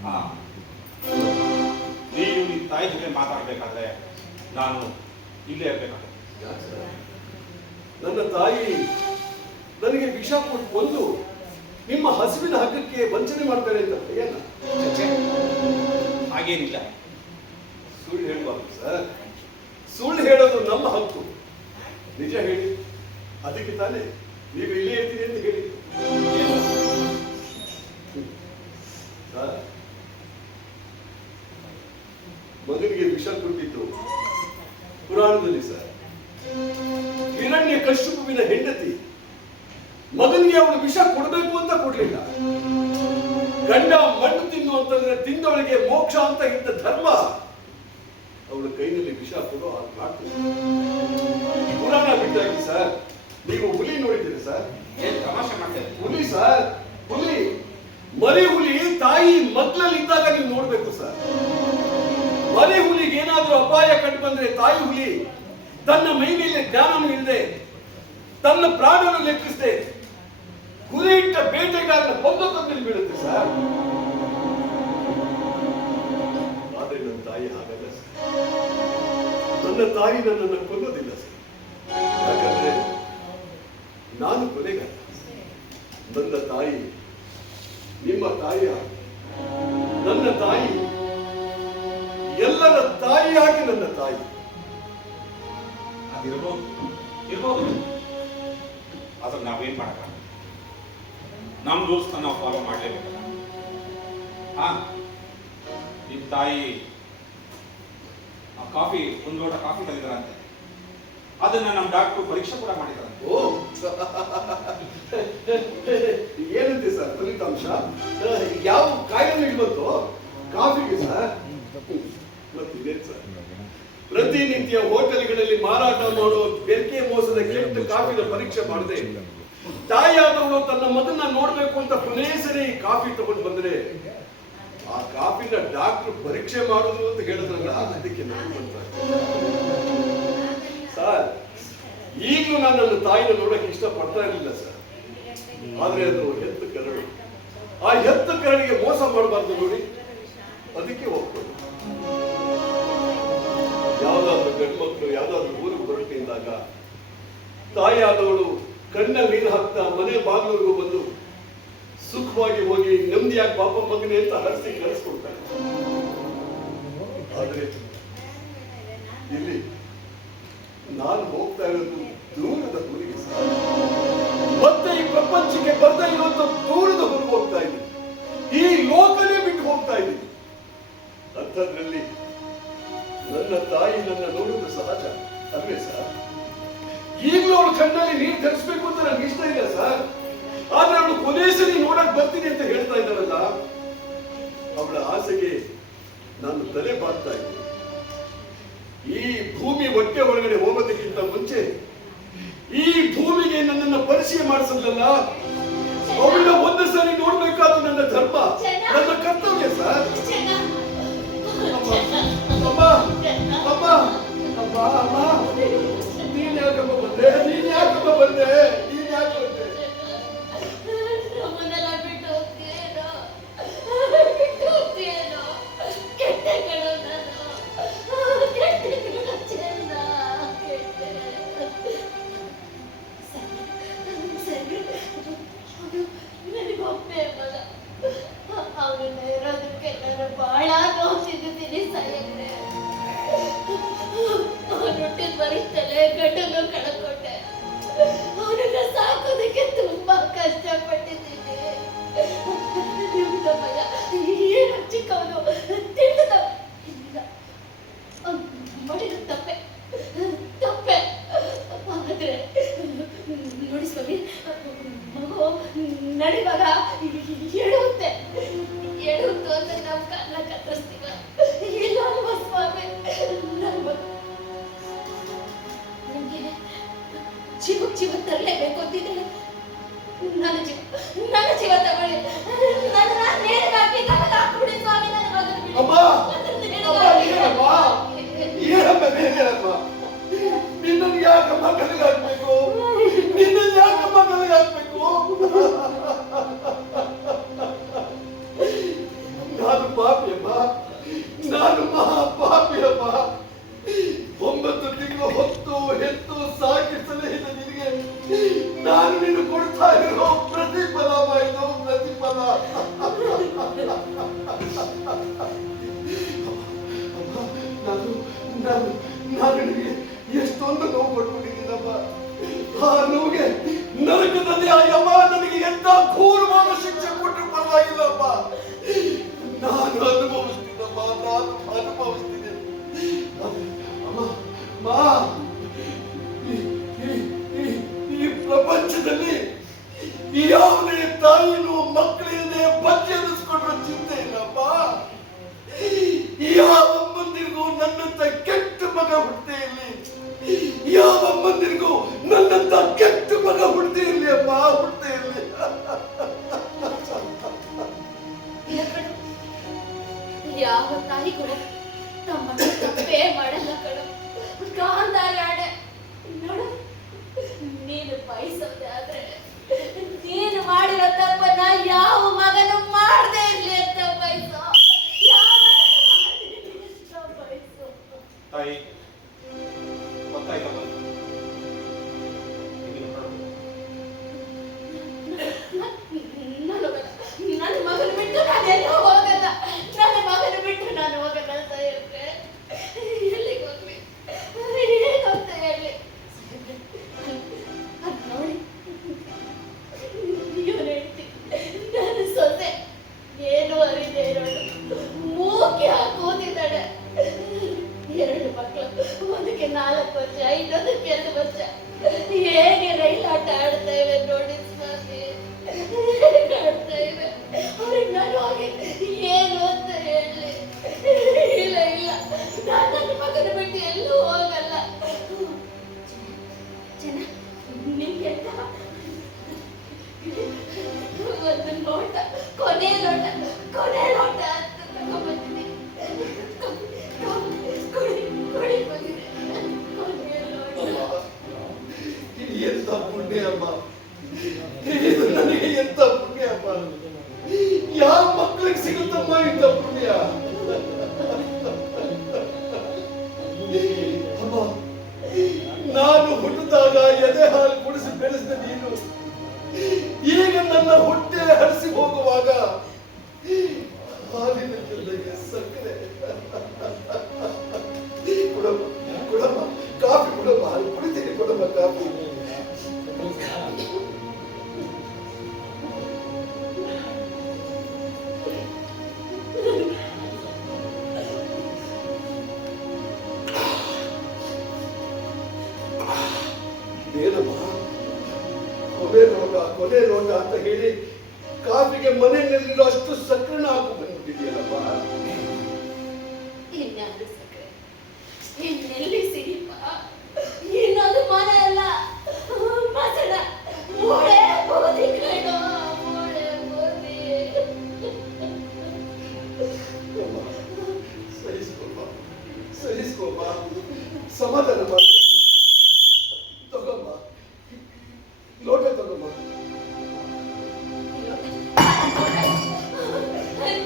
ಹಾ, ನೀವು ನಿಮ್ಮ ತಾಯಿ ಜೊತೆ ಮಾತಾಡ್ಬೇಕಾದ್ರೆ ನಾನು ಇಲ್ಲೇ ಇರ್ಬೇಕಾಗುತ್ತೆ. ನನ್ನ ತಾಯಿ ನನಗೆ ವಿಷ ಕೊಟ್ಟು ಕೊಂದು ನಿಮ್ಮ ಹಸುವಿನ ಹಕ್ಕಕ್ಕೆ ವಂಚನೆ ಮಾಡ್ತಾರೆ ಅಂತ ಭಯನ? ಹಾಗೇನಿಲ್ಲ. ಸುಳ್ಳು ಹೇಳಬಾರ್ದು ಸರ್. ಸುಳ್ಳು ಹೇಳೋದು ನಮ್ಮ ಹಕ್ಕು. ನಿಜ ಹೇಳಿ. ಅದಕ್ಕೆ ತಾನೇ ನೀವು ಇಲ್ಲೇ ಇರ್ತೀರಿ ಅಂತ ಹೇಳಿ. ಸರ್, ಮಗನಿಗೆ ವಿಷ ಕೊಟ್ಟಿದ್ದು ಪುರಾಣದಲ್ಲಿ ಸರ್. ಹಿರಣ್ಯ ಕಶ್ಯಪುವಿನ ಹೆಂಡತಿ ಮಗನಿಗೆ ಅವಳು ವಿಷ ಕೊಡಬೇಕು ಅಂತ ಕೊಡ್ಲಿಲ್ಲ. ಗಂಡ ಮಣ್ಣು ತಿನ್ನು ಅಂತಂದ್ರೆ ತಿಂದವಳಿಗೆ ಮೋಕ್ಷ ಅಂತ ಇದ್ದ ಧರ್ಮ ಅವಳ ಕೈನಲ್ಲಿ ವಿಷ ಕೊಡೋ ಹಾಗೆ ಮಾಡ್ತೀವಿ. ಪುರಾಣ ಬಿಟ್ಟಾಗಿ ಸರ್. ನೀವು ಹುಲಿ ನೋಡಿದ್ದೀರಿ ಸರ್? ಏನ್ ತಮಾಷೆ ಮಾಡ್ತೇವೆ? ಹುಲಿ ಸರ್, ಹುಲಿ. ಮರಿ ಹುಲಿ ತಾಯಿ ಮಗ್ಲಲ್ಲಿ ಇದ್ದಾಗ ನೀವು ನೋಡ್ಬೇಕು ಸರ್. ಮರಿ ಹುಲಿಗೆ ಏನಾದ್ರೂ ಅಪಾಯ ಕಂಡು ಬಂದ್ರೆ ತಾಯಿ ಹುಲಿ ತನ್ನ ಮೈ ಮೇಲೆ ಜ್ಞಾನವನ್ನು ಇಲ್ಲದೆ ತನ್ನ ಪ್ರಾಣವನ್ನು ಲೆಕ್ಕಿಸದೆ ಗುರಿ ಇಟ್ಟ ಬೇಟೆಗಾರನ ಕೊಂದಲ್ಲಿ ಬೀಳುತ್ತೆ ಸರ್. ಆದ್ರೆ ನನ್ನ ತಾಯಿ ಹಾಗಲ್ಲ ಸರ್. ನನ್ನ ತಾಯಿ ನನ್ನನ್ನು ಕೊಲ್ಲೋದಿಲ್ಲ ಸರ್. ಯಾಕಂದ್ರೆ ನಾನು ಕೊಲೆಗಾರ. ನನ್ನ ತಾಯಿ ನಿಮ್ಮ ತಾಯಿಯ, ನನ್ನ ತಾಯಿ ಎಲ್ಲರ ತಾಯಿಯಾಗಿ ನನ್ನ ತಾಯಿ. ಅದಿರ್ಬೋದು, ಇರ್ಬೋದು. ಆದ್ರೆ ನಾವೇನ್ ಮಾಡಲ್ಲ. ನಮ್ ರೂಲ್ಸ್ ನಾವು ಫಾಲೋ ಮಾಡ್ಲೇಬೇಕಲ್ಲ. ಹಾ, ನಿಮ್ ತಾಯಿ ಕಾಫಿ, ಒಂದು ಲೋಟ ಕಾಫಿ ತಂದಿದ್ದಾರಂತೆ. ಅದನ್ನ ನಮ್ಮ ಡಾಕ್ಟ್ರು ಪರೀಕ್ಷೆ ಕೂಡ ಮಾಡಿದಾರಂತೆ. ಓ, ಏನಂತೆ ಸರ್ ಫಲಿತಾಂಶ? ಯಾವ ಕಾಯಿಲೆ ಬಂತು? ಕಾಫಿಗೆ ಸರ್? ಮತ್ತಿದೇನು ಸರ್? ಪ್ರತಿನಿತ್ಯ ಹೋಟೆಲ್ಗಳಲ್ಲಿ ಮಾರಾಟ ಮಾಡೋ ಬೆರ್ಕೆ ಮೋಸದ ಕೆಟ್ಟ ಕಾಫಿನ ಪರೀಕ್ಷೆ ಮಾಡದೆ ತಾಯಿಯಾದವಳು ತನ್ನ ಮಗನ್ನ ನೋಡ್ಬೇಕು ಅಂತ ಕೊನೆ ಸರಿ ಕಾಫಿ ತಗೊಂಡು ಬಂದ್ರೆ ಆ ಕಾಫಿನ ಡಾಕ್ಟರ್ ಪರೀಕ್ಷೆ ಮಾಡುದು ಅಂತ ಹೇಳಿದ್ರಲ್ಲ, ಅದಕ್ಕೆ ನಾನು ಸರ್ ಈಗಲೂ ನಾನು ನನ್ನ ತಾಯಿನ ನೋಡಕ್ಕೆ ಇಷ್ಟಪಡ್ತಾ ಇರಲಿಲ್ಲ ಸರ್. ಆದ್ರೆ ಅದು ಹೆತ್ತ ಕರಡು. ಆ ಹೆತ್ತ ಕರಡಿಗೆ ಮೋಸ ಮಾಡಬಾರ್ದು ನೋಡಿ, ಅದಕ್ಕೆ ಒಪ್ಕೊಂಡು ಯಾವ್ದಾದ್ರು ಗಂಡು ಮಕ್ಕಳು ಯಾವ್ದಾದ್ರು ಊರಿಗೆ ಹೊರಟಿದ್ದಾಗ ತಾಯಿಯಾದವಳು ಕಣ್ಣಲ್ಲಿ ನೀರು ಹಾಕ್ತಾ ಮನೆ ಬಾಗಿಲಿಗೂ ಬಂದು ಸುಖವಾಗಿ ಹೋಗಿ ನೆಮ್ಮದಿಯಾಗಿ ಪಾಪ ಮಗನೇ ಅಂತ ಹರಿಸಿ ಕಳಿಸ್ಕೊಡ್ತಾರೆ. ಆದ್ರೆ ಇಲ್ಲಿ ನಾನು ಹೋಗ್ತಾ ಇರೋದು ದೂರದ ಊರಿಗೆ ಸರ್. ಮತ್ತೆ ಈ ಪ್ರಪಂಚಕ್ಕೆ ಬರ್ತಾ ಇರುವಂತ ದೂರದ ಊರಿಗೆ ಹೋಗ್ತಾ ಇದ್ದೀನಿ. ಈ ಲೋಕನೇ ಬಿಟ್ಟು ಹೋಗ್ತಾ ಇದ್ದೀನಿ. ಅಂಥದ್ರಲ್ಲಿ ನನ್ನ ತಾಯಿ ನನ್ನ ನೋಡುವುದು ಸಹಜ ಅಲ್ವೇ ಸರ್? ಈಗಲೂ ಅವಳು ಕಣ್ಣಲ್ಲಿ ನೀರು ತರಿಸ್ಬೇಕು ಅಂತ ನನಗೆ ಇಷ್ಟ ಇಲ್ಲ ಸರ್. ಆದ್ರೆ ಅವಳು ಕೊನೆ ಸರಿ ನೋಡಕ್ ಬರ್ತೀನಿ ಅಂತ ಹೇಳ್ತಾ ಇದ್ದಾಳಲ್ಲ, ಅವಳ ಆಸೆಗೆ ನಾನು ತಲೆ ಬಾಗ್ತಾ ಇದ್ದೀನಿ. ಈ ಭೂಮಿ ಹೊಟ್ಟೆ ಒಳಗಡೆ ಹೋಗೋದಕ್ಕಿಂತ ಮುಂಚೆ ಈ ಭೂಮಿಗೆ ನನ್ನನ್ನು ಪರಿಚಯ ಮಾಡಿಸಲ್ಲ, ಅವಳನ್ನ ಒಂದು ಸರಿ ನೋಡ್ಬೇಕಾದ ನನ್ನ ಧರ್ಮ, ನನ್ನ ಕರ್ತವ್ಯ ಸರ್. ಅಮ್ಮ ಅಮ್ಮ ಅಮ್ಮ ಅಮ್ಮ, ನೀನ್ ಯಾಕಮ್ಮ ಬಂದೆ? ನೀನ್ ಯಾಕಮ್ಮ ಬಂದೆ? ನೀನ್ ಯಾಕೆ ಬಂದೆ? ನಮ್ಮನ್ನೆಲ್ಲ ಬಿಟ್ಟು ಹೋಗ್ತೀಯೇನೋ, ಬಿಟ್ಟು ಹೋಗ್ತೀಯೇನೋ. ಕೆಟ್ಟಗಳು ನಾನು, ಕೆಟ್ಟಗಳು ಚೆನ್ನ, ಸರಿ, ಅದು ನನಗೊಬ್ಬೇ ಮಗ. ನಾನು ನಿನಗೆ ಎಷ್ಟೊಂದು ನೋವು ಕೊಟ್ಬಿಟ್ಟಿದ್ದೀನಪ್ಪ. ಆ ನೋವಿಗೆ ನರಕದಲ್ಲಿ ಆ ಯಮ ನನಗೆ ಎಂತ ಘೋರವಾದ ಶಿಕ್ಷೆ ಕೊಟ್ಟರು ಪರವಾಗಿಲ್ಲಪ್ಪ. ನಾನು ಅನುಭವಿಸ್ತೀನಪ್ಪ, ನಾನು ಅನುಭವಿಸ್ತೀನಿ. ಅಮ್ಮ, ಮಾ, ಈ ಪ್ರಪಂಚದಲ್ಲಿ ಯಾವುದೇ ತಾಯಿನೂ ಮಕ್ಕಳಿಂದ ಬಜ್ಜಿ ಅನ್ನಿಸ್ಕೊಂಡ್ರೆ ಚಿಂತೆ ಇಲ್ಲಪ್ಪ. ಯಾವ ಅಮ್ಮಂದಿರಿಗೂ ನನ್ನಂತ ಕೆಟ್ಟ ಮಗ ಹುಟ್ಟೇ ಇರಲಿ, ಯಾವ ಅಮ್ಮಂದಿರಿಗೂ ನನ್ನಂತ ಕೆಟ್ಟ ಮಗ ಹುಟ್ಟೇ ಇರಲಿ ಅಮ್ಮ, ಹುಟ್ಟೇ ಇರಲಿ. ಯಾವ ತಾಯಿಗೂ ತಮ್ಮ ತಪ್ಪೇ ಮಾಡಲ್ಲ ಕಣ. ಗಾಂಧಾರ ಆಡೆ ನೋಡು, ನೀನು ಬಯಸೋದೆ ಆದ್ರೆ ನೀನು ಮಾಡಿರೋ ತಪ್ಪನ್ನ ಯಾವ ಮಗನು ಮಾಡದೇ ಇರ್ಲಿ ಅಂತ ಬಯಸೋ, ಯಾವ ಬಯಸೋ. ತಾಯಿ ಗೊತ್ತಾಯ್ತಮ್ಮ. ನನ್ನ ಮಗನ ಬಿಟ್ಟು ನಾನೆಲ್ಲ ಹೋಗಲ್ಲ, ನನ್ನ ಮಗನ ಬಿಟ್ಟು ನಾನು ಹೋಗಲ್ಲ ಅಂತ ಹೇಳ್ರೆ ಎಲ್ಲಿಗೆ ಹೋಗ್ಲಿ, ಏನಂತ ಹೇಳಿ. ಅದ್ ನೋಡಿ, ಇವನು ಹೇಳ್ತೀನಿ, ನನ್ನ ಸೊಸೆ ಏನು ಅರಿದೆ ಇರೋಳು, ಮೂಕೆ ಕೂತಿದ್ದಾಳೆ. 2 ಮಕ್ಕಳು, ಒಂದಕ್ಕೆ 4 ವರ್ಷ, ಇನ್ನೊಂದಕ್ಕೆ 2 ವರ್ಷ. ಹೇಗೆ ರೈಲಾಟ ಆಡ್ತಾ ಇವೆ ನೋಡಿ ಸ್ವಾಮಿ, ಆಡ್ತಾ ಇವೆ. ಅವ್ರಿಗೆ ನಾನು ಹಾಗೆ ಏನು ಅಂತ ಹೇಳಿ. ಇಲ್ಲ ಇಲ್ಲ, ನಾನು ನನ್ನ ಮಗನ ಬಿಟ್ಟು ಎಲ್ಲೂ ಹೋಗಲ್ಲ. ಜನ ನಿಮ್ಗೆ ಒಂದು ನೋಟ, ಕೊನೆ ನೋಟ ಅಂತ ತಗೊಂಡ್ಬಂದಿನಿ. ಕೊಡಿ ಬಂದಿದೆ ಕೊನೆ ನೋಟ. ಎಂತ ಪುಣ್ಯ ಅಮ್ಮ, ಇದು ನನಗೆ ಎಂತ ಪುಣ್ಯ ಅಮ್ಮ. ಯಾವ ಮಕ್ಕಳಿಗೆ ಸಿಗುತ್ತಮ್ಮ ಇಂಥ ಪುಣ್ಯ? ಅಮ್ಮ, ನಾನು ಹುಟ್ಟಿದಾಗ ಎದೆ ಹಾಲು ಕುಡಿಸಿ ಬೆಳೆಸಿದ ನೀನು ಈಗ ನನ್ನ ಹೊಟ್ಟೆ ಹರಿಸಿ ಹೋಗುವಾಗ ಹಾಲಿನ ಜೊತೆಗೆ ಸಕ್ಕರೆ. ಕೊಡಮ್ಮ ಕೊಡಮ್ಮ, ಕಾಫಿ ಕೊಡಮ್ಮ, ಕುಡಿತೀನಿ, ಕೊಡಮ್ಮ ಕಾಫಿ. ಏನಮ್ಮ, ಕೊನೆ ನೋಟ ಅಂತ ಹೇಳಿ ಕಾಫಿಗೆ ಮನೆಯಲ್ಲಿರೋ ಅಷ್ಟು ಸಕ್ಕರೆನ ಹಾಕು ಬಂದ್ಬಿಟ್ಟಿದೆಯಲ್ಲಪ್ಪ. ಇನ್ಯಾರು ಸಕ್ಕರೆ, ಇನ್ನೆಲ್ಲಿ ಸಿಹಿಪ, ಇನ್ನೊಂದು ಮನೆ ಅಲ್ಲ, ಮಸಣ, ಮೂಳೆ ಗೋಧಿ ಕಣೋ, ಮೂಳೆ ಗೋಧಿ. ಸಹಿಸ್ಕೋಮ್ಮ, ಸಮಾಧಾನ ಮಾಡು. ತಗೊಮ್ಮ, ಲೋಟ ತಗೊಮ್ಮ.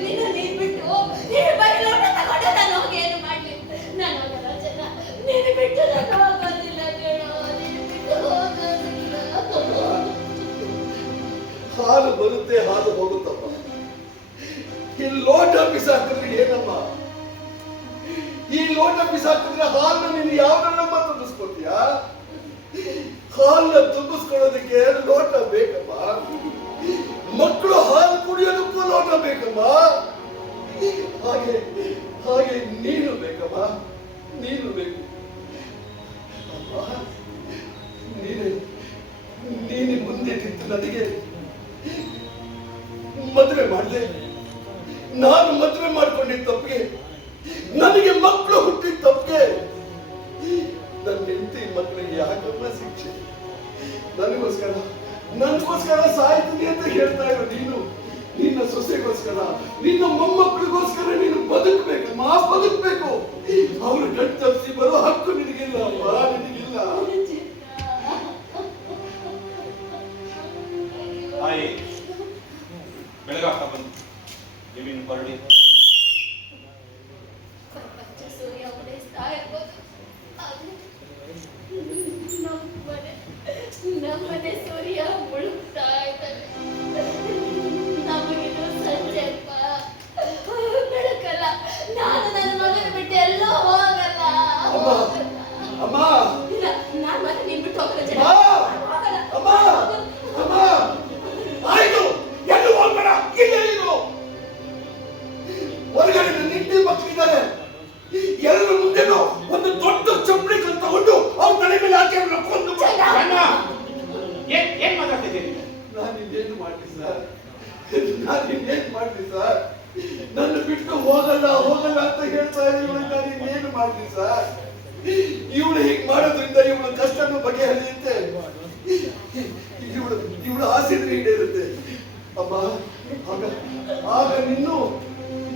ನೀನು ನೀನ್ ಬಿಟ್ಟು ನೀನು ಬರೀ ಲೋಟ ತಗೊಂಡು ನಾನು ಹೋಗಿ ಏನು ಮಾಡ್ಲಿ? ನಾನು ಹೋಗಲ್ಲ ಜನ, ನೀನು ಬಿಟ್ಟು ನಾನು ಹೋಗೋದಿಲ್ಲ ಕಣೋ, ನೀನು ಬಿಟ್ಟು ಹೋಗೋದಿಲ್ಲ. ಹಾಲು ಬರುತ್ತೆ, ಹಾಲು ಹೋಗುತ್ತಮ್ಮ. ಈ ಲೋಟ ಬಿಸಾಕಿದ್ರೆ ಏನಮ್ಮ? ಈ ಲೋಟ ಬಿಸಾಕಿದ್ರೆ ಹಾಲನ್ನ ನೀನು ಯಾವ್ದನ್ನಮ್ಮ ತುಂಬಿಸ್ಕೊತೀಯ? ಹಾಲನ್ನ ತುಂಬಿಸ್ಕೊಳ್ಳೋದಕ್ಕೆ ಲೋಟ ಬೇಕಮ್ಮ. ಮಕ್ಕಳು ಹಾಲು ಕುಡಿಯೋದಕ್ಕೂ ಲೋಟ ಬೇಕಮ್ಮ. ಹಾಗೆ ಹಾಗೆ ನೀನು ಬೇಕಮ್ಮ, ನೀನು ಬೇಕು. ನೀನು ಮುಂದೆ ನಿಂತು ನನಗೆ ಮದುವೆ ಮಾಡಲೆ. ನಾನು ಮದುವೆ ಮಾಡ್ಕೊಂಡಿದ್ದ ತಪ್ಪಿಗೆ, ನನಗೆ ಮಕ್ಕಳು ಹುಟ್ಟಿದ ತಪ್ಪಿಗೆ ನನ್ನ ಹೆಂಡತಿ ಮಕ್ಕಳಿಗೆ ಯಾಕಮ್ಮ ಶಿಕ್ಷೆ? ನನಗೋಸ್ಕರ ಸಾಯ್ತೀನಿ ಅಂತ ಹೇಳ್ತಾ ಇರೋ ನೀನು, ನಿನ್ನ ಸೊಸೆಗೋಸ್ಕರ, ನಿನ್ನ ಮೊಮ್ಮಕ್ಕಳಿಗೋಸ್ಕರ ನೀನು ಬದುಕಬೇಕಮ್ಮ, ಬದುಕಬೇಕು. ಅವರು ಗಂಟು ತಪ್ಪಿಸಿ ಬರೋ ಹಕ್ಕು ನಿನಗಿಲ್ಲ ಅಮ್ಮ, ನಿನಗಿಲ್ಲ. ತಾಯಿ ಬೆಳಗಾಗ್ತಾ ಬಂತು, ನೀವಿನ್ನು ಹೊರಡಿ. ಪ್ರಪಂಚ ಸೂರ್ಯ ಉದಯಿಸ್ತಾ ಇರ್ಬೋದು, ಆದ್ರೆ ನಮ್ಮನೆ ಸೂರ್ಯ ಮುಳುಗ್ತಾ ಇದ್ದಾನೆ. ನಮಗಿದು ಸಂಜೆಪ್ಪ, ಬೆಳಕಲ್ಲ. ನಾನು ನನ್ನ ಮಗನ ಬಿಟ್ಟು ಎಲ್ಲೋ ಹೋಗಲ್ಲ. ಮಕ್ಕಳಿದ್ದಾರೆ. ಎಲ್ಲರ ಮುಂದೆನೂ ಒಂದು ದೊಡ್ಡ ಚಪ್ಪಲಿ ಕಲ್ಲು ತಗೊಂಡು ಅವ್ರ ತಲೆ ಮೇಲೆ ಹಾಕಿ ಅವ್ರನ್ನ ಕೊಂದು ಏನ್ ಮಾತಾಡ್ತಿದ್ದೀರಿ? ನಾನು ಇನ್ನೇನು ಮಾಡ್ಲಿ ಸರ್, ನಾನು ಇನ್ನೇನು ಮಾಡ್ಲಿ ಸರ್, ನನ್ನ ಬಿಟ್ಟು ಹೋಗಲ್ಲ ಹೋಗಲ್ಲ ಅಂತ ಹೇಳ್ತಾ ಇದ್ದೀನಿ. ನಾನು ಇನ್ನೇನು ಮಾಡ್ಲಿ ಸರ್, ಇವಳು ಹೀಗೆ ಮಾಡೋದ್ರಿಂದ ಇವಳ ಕಷ್ಟನೂ ಬಗೆಹರಿಯುತ್ತೆ, ಇವಳು ಆಸೆ ಈಡೇರುತ್ತೆ. ಅಮ್ಮ ಆಗ ಆಗ ನಿನ್ನು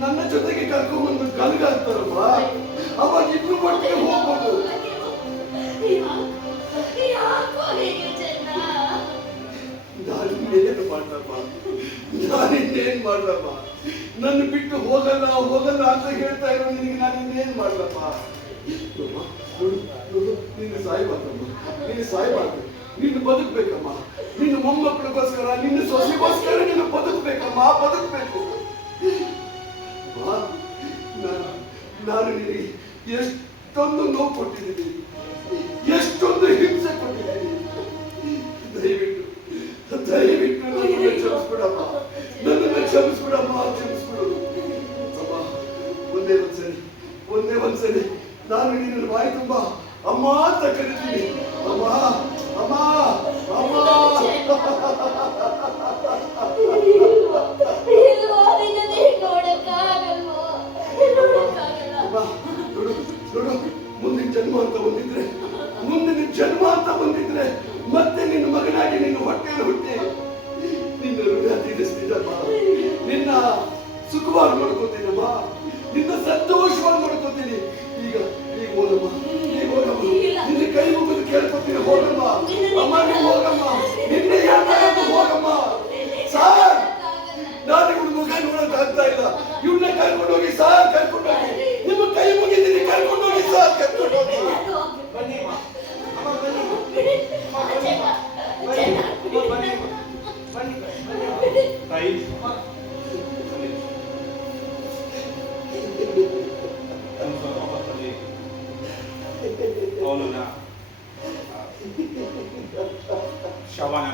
ನನ್ನ ಜೊತೆಗೆ ಕರ್ಕೊಂಡ್ಬಂದು ಕಲ್ಗಾಗ್ತಾರಮ್ಮ, ಅವಾಗ ಇಬ್ರು ಮಟ್ಟಿಗೆ ಹೋಗ್ಬೋದು. ನಾನಿನ್ನೇನು ಮಾಡ್ಲಮ್ಮ, ನಾನಿನ್ನೇನು ಮಾಡ್ಲಮ್ಮ, ನನ್ನ ಬಿಟ್ಟು ಹೋಗಲ್ಲ ಹೋಗಲ್ಲ ಅಂತ ಹೇಳ್ತಾ ಇರೋ ನಿನಗೆ ನಾನು ಇನ್ನೇನು ಮಾಡ್ಲಮ್ಮ. ನೀನು ಸಾಯ್ಬಾರ್ದಮ್ಮ, ನೀನು ಸಾಯ್ಬಾರ್ದು, ನೀನು ಬದುಕ್ಬೇಕಮ್ಮ. ನಿನ್ನ ಮೊಮ್ಮಕ್ಕಳಿಗೋಸ್ಕರ ನಿನ್ನ ಸೊಸೆಗೋಸ್ಕರ ನೀನು ಬದುಕ್ಬೇಕಮ್ಮ, ಬದುಕ್ಬೇಕು. ನಾನು ನಿನಗೆ ಎಷ್ಟೊಂದು ನೋವು ಕೊಟ್ಟಿದ್ದೀನಿ, ಎಷ್ಟೊಂದು ಹಿಂಸೆ ಕೊಟ್ಟಿದ್ದೀನಿ. ದಯವಿಟ್ಟು ದಯವಿಟ್ಟು ನನ್ನನ್ನು ಕ್ಷಮಿಸ್ಬಿಡಮ್ಮ, ನನ್ನನ್ನು ಕ್ಷಮಿಸ್ಬಿಡಮ್ಮ, ಕ್ಷಮಿಸ್ಬಿಡು ಅಮ್ಮ. ಒಂದೇ ಒಂದ್ಸರಿ ನಾನು ನಿನ್ನ ಬಾಯಿ ತುಂಬಾ ಅಮ್ಮ ಅಂತ ಕರಿತೀನಿ. ಅಮ್ಮ ಅಮ್ಮ ಅಮ್ಮ. ಮುಂದಿನ ಜನ್ಮ ಅಂತ ಬಂದಿದ್ರೆ ಮತ್ತೆ ನಿನ್ನ ಮಗನಾಗಿ ನಿನ್ನ ಹೊಟ್ಟೆಯಲ್ಲಿ ಹುಟ್ಟಿ ನಿನ್ನ ಋಣ ತೀರಿಸ್ತೀನಮ್ಮ, ನಿನ್ನ ಸುಖವಾಗಿ ನೋಡ್ಕೋತೀನಮ್ಮ, ನಿನ್ನ ಸಂತೋಷವಾಗಿ ನೋಡ್ಕೋತೀನಿ. ಈಗ ಹೋಗಮ್ಮ, ಈಗ ಹೋಗಮ್ಮ, ನಿನ್ನ ಕೈ ಮುಗಿದು ಕೇಳ್ಕೊತೀನಿ, ಹೋಗಮ್ಮ ಅಮ್ಮ, ನೀವು ಹೋಗಮ್ಮ, ನಿನ್ನೆ ಹೋಗಮ್ಮ. ಸಾರ್, ನಾನು ಇವಳು ಮುಖ ನೋಡಕ್ ಆಗ್ತಾ ಇಲ್ಲ, ಇವನ್ನ ಕರ್ಕೊಂಡು ಹೋಗಿ ಸಾರ್, ಕರ್ಕೊಂಡು ಹೋಗಿ, ನಿಮ್ಮ ಕೈ ಮುಗಿದ್ದೀನಿ, ಕರ್ಕೊಂಡು ಹೋಗಿ ಸಾರ್, ಕರ್ಕೊಂಡು ಹೋಗಿ. ಬನ್ನಿ ಅಮ್ಮ, ಬನ್ನಿ ತಾಯಿ, ಅವನನ್ನ ಶವನ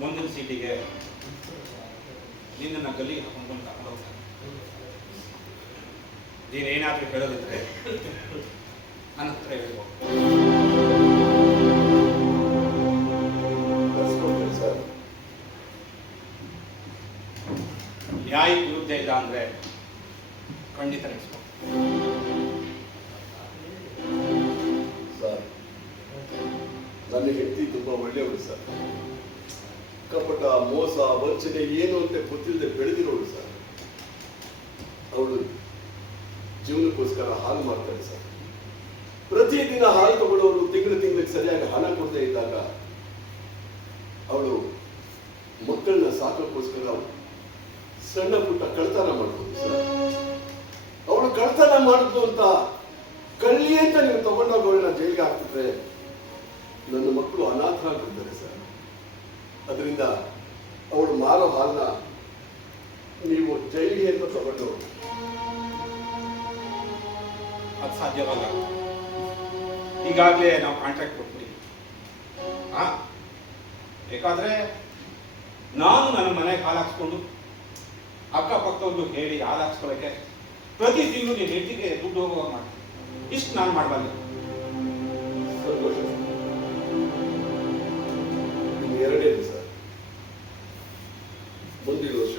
ಮುಂದಿನ ಸೀಟಿಗೆ ನಿನ್ನನ್ನು ಗಲಿ ಹಾಕೊಂಡು ತಗೊಂಡು ಹೋಗ್ತಾರೆ. ನೀನೇನಾದ್ರೂ ಹೇಳೋದಿದ್ರೆ ನನ್ನ ಹತ್ರ ಹೇಳ್ಬೋದು. ನ್ಯಾಯ ವಿರುದ್ಧ ಇಲ್ಲ ಅಂದ್ರೆ ಖಂಡಿತ ನಡೆಸ್ಬೋದು ಸರ್. ನನ್ನ ಹೆಂಡತಿ ತುಂಬಾ ಒಳ್ಳೆಯವಳು ಸರ್, ಕಪಟ, ಮೋಸ, ವಂಚನೆ ಏನು ಅಂತ ಗೊತ್ತಿಲ್ಲದೆ ಬೆಳೆದಿರೋಳು ಸರ್. ಅವಳು ಜೀವನಕ್ಕೋಸ್ಕರ ಹಾಲು ಮಾಡ್ತಾಳೆ ಸರ್. ಪ್ರತಿದಿನ ಹಾಲು ತಗೊಳ್ಳೋರು ತಿಂಗಳಿಗೆ ಸರಿಯಾಗಿ ಹಣ ಕೊಡದೇ ಇದ್ದಾಗ ಅವಳು ಮಕ್ಕಳನ್ನ ಸಾಕೋಕ್ಕೋಸ್ಕರ ಸಣ್ಣ ಪುಟ್ಟ ಕಳ್ತನ ಮಾಡ್ಬೋದು ಸರ್. ಅವಳು ಕಳ್ತನ ಮಾಡಿದ್ಲು ಅಂತ ಕಳ್ಳಿ ಅಂತ ನೀವು ತಗೊಂಡೋಗಿ ಅವಳನ್ನ ಜೈಲಿಗೆ ಹಾಕ್ತಿದ್ರೆ ನನ್ನ ಮಕ್ಕಳು ಅನಾಥರಾಗಿರ್ತಾರೆ ಸರ್. ಅದರಿಂದ ಅವಳು ಮಾರೋ ಹಾಲನ್ನ ನೀವು ಜೈಲಿಗೆ ಅಂತ ತಗೊಂಡು ಅದು ಸಾಧ್ಯವಲ್ಲ. ಈಗಾಗಲೇ ನಾವು ಕಾಂಟ್ರಾಕ್ಟ್ ಕೊಟ್ಬಿಡಿ. ಬೇಕಾದ್ರೆ ನಾನು ನನ್ನ ಮನೆಗೆ ಹಾಲು ಹಾಕ್ಸ್ಕೊಂಡು ಅಕ್ಕಪಕ್ಕದವ್ರಿಗೂ ಹೇಳಿ ಹಾಲು ಹಾಕ್ಸ್ಕೊಳ್ಳೋಕ್ಕೆ ಪ್ರತಿ ತಿಂಗಳು ನೀನು ಹೆಂಡತಿಗೆ ದುಡ್ಡು ಹೋಗುವಾಗ ಮಾಡ್ತೀನಿ. ಇಷ್ಟು ನಾನು ಮಾಡಬಲ್ಲೆ. ಸಂತೋಷ. ಇನ್ನು ಎರಡೇದು ಸರ್, ಮುಂದಿನ ವರ್ಷ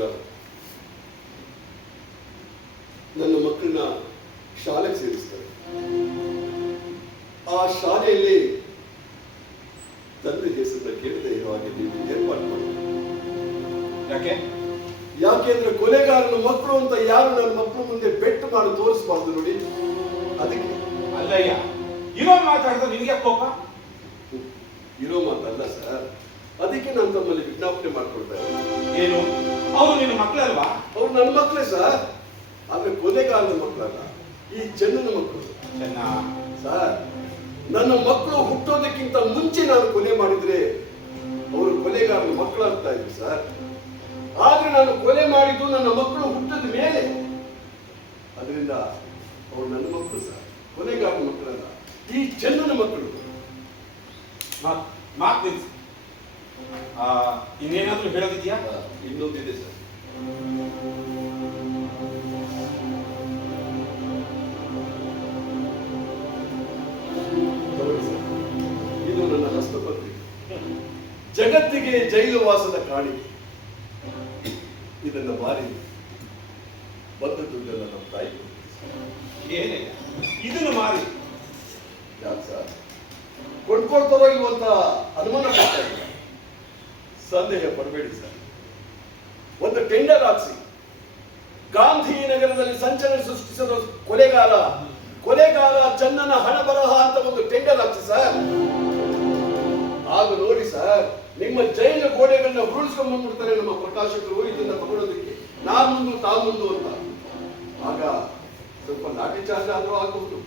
ನನ್ನ ಮಕ್ಕಳನ್ನ ಶಾಲೆಗೆ ಸೇರಿಸ್ತಾರೆ. ಆ ಶಾಲೆಯಲ್ಲಿ ತಂದೆ ಹೆಸರನ್ನ ಕೇಳದೆ ಇರೋ ಹಾಗೆ ನೀವು ಏರ್ಪಾಡು ಮಾಡಿ. ಯಾಕೆಂದ್ರೆ ಕೊಲೆಗಾರನ ಮಕ್ಕಳು ಅಂತ ಯಾರು ನನ್ನ ಮಕ್ಕಳು ಮುಂದೆ ಬೆಟ್ಟು ಮಾಡಿ ತೋರಿಸಬಾರ್ದು ನೋಡಿ. ಅದಕ್ಕೆ ಅಲ್ಲಯ್ಯ, ಇರೋ ಮಾತಾಡಿದ್ರೆ ನಿನಗೆ ಕೋಪ? ಇರೋ ಮಾತಲ್ಲ ಸರ್, ಅದಕ್ಕೆ ನಾನು ತಮ್ಮಲ್ಲಿ ವಿಜ್ಞಾಪನೆ ಮಾಡ್ಕೊಳ್ತಾ ಇದ್ದೀನಿ. ಏನು, ಅವರು ನಿನ್ನ ಮಕ್ಕಳಲ್ವಾ? ಅವ್ರು ನನ್ನ ಮಕ್ಕಳೇ ಸರ್. ಆದ್ರೆ ಕೊಲೆಗಾರನ ಮಕ್ಕಳಲ್ಲ, ಈ ಚೆನ್ನನ ಮಕ್ಕಳು. ಚೆನ್ನ, ಸರ್, ನನ್ನ ಮಕ್ಕಳು ಹುಟ್ಟೋದಕ್ಕಿಂತ ಮುಂಚೆ ನಾನು ಕೊಲೆ ಮಾಡಿದ್ರೆ ಅವರು ಕೊಲೆಗಾರನ ಮಕ್ಕಳಾಗ್ತಾ ಇದ್ರು ಸರ್. ಆದ್ರೆ ನಾನು ಕೊಲೆ ಮಾಡಿದ್ದು ನನ್ನ ಮಕ್ಕಳು ಹುಟ್ಟಿದ ಮೇಲೆ. ಅದರಿಂದ ಅವ್ರು ನನ್ನ ಮಕ್ಕಳು ಸರ್, ಕೊಲೆಗಾರನ ಮಕ್ಕಳಲ್ಲ, ಈ ಚೆನ್ನನ ಮಕ್ಕಳು. ಮಾತು ನಿಲ್ಸಿ. ಇನ್ನೇನಾದ್ರೂ ಹೇಳೋದಿದ್ಯಾ? ಇನ್ನೊಂದಿದೆ ಸರ್. ನೋಡಿ ಸರ್, ಇದು ನನ್ನ ಹಸ್ತಪತ್ರಿಕೆ. ಜಗತ್ತಿಗೆ ಜೈಲು ವಾಸದ ಕಾಣಿಕೆ. ಇದನ್ನ ಮಾರಿ ಬಂದ ದುಡ್ಡೆಲ್ಲ ನಮ್ಮ ತಾಯಿ ಏನೇ ಇದನ್ನು ಮಾರಿ ಯಾಕೆ ಸರ್ ಕೊಂಡ್ಕೊಳ್ತಾರೋ ಇಲ್ವಂತ ಅನುಮಾನ ಪಡ್ತಾ ಇಲ್ಲ. ಸಂದೇಹ ಪಡಬೇಡಿ ಸರ್. ಒಂದು ಟೆಂಡರ್ ಹಾಕ್ಸಿ ಗಾಂಧಿನಗರದಲ್ಲಿ ಸಂಚಲನ ಸೃಷ್ಟಿಸಿದ ಕೊಲೆಗಾರ ಚೆನ್ನನ ಹಣ ಬರಹ ಅಂತ ಒಂದು ಟೆಂಡರ್ ಹಾಕ್ಸಿ ಸರ್. ಆಗ ನೋಡಿ ಸರ್, ನಿಮ್ಮ ಜೈಲು ಗೋಡೆಗಳನ್ನ ಉರುಳಿಸ್ಕೊಂಡ್ ಬಂದ್ಬಿಡ್ತಾರೆ ನಮ್ಮ ಪ್ರಕಾಶಕರು ಇದನ್ನ ತಗೊಳ್ಳೋದಕ್ಕೆ. ನಾನ್ ಮುಂದು ತಾ ಮುಂದು ಅಂತ. ಆಗ ಸ್ವಲ್ಪ ಲಾಠಿ ಚಾರ್ಜ್ ಆದ್ರೂ ಆಗಬಹುದು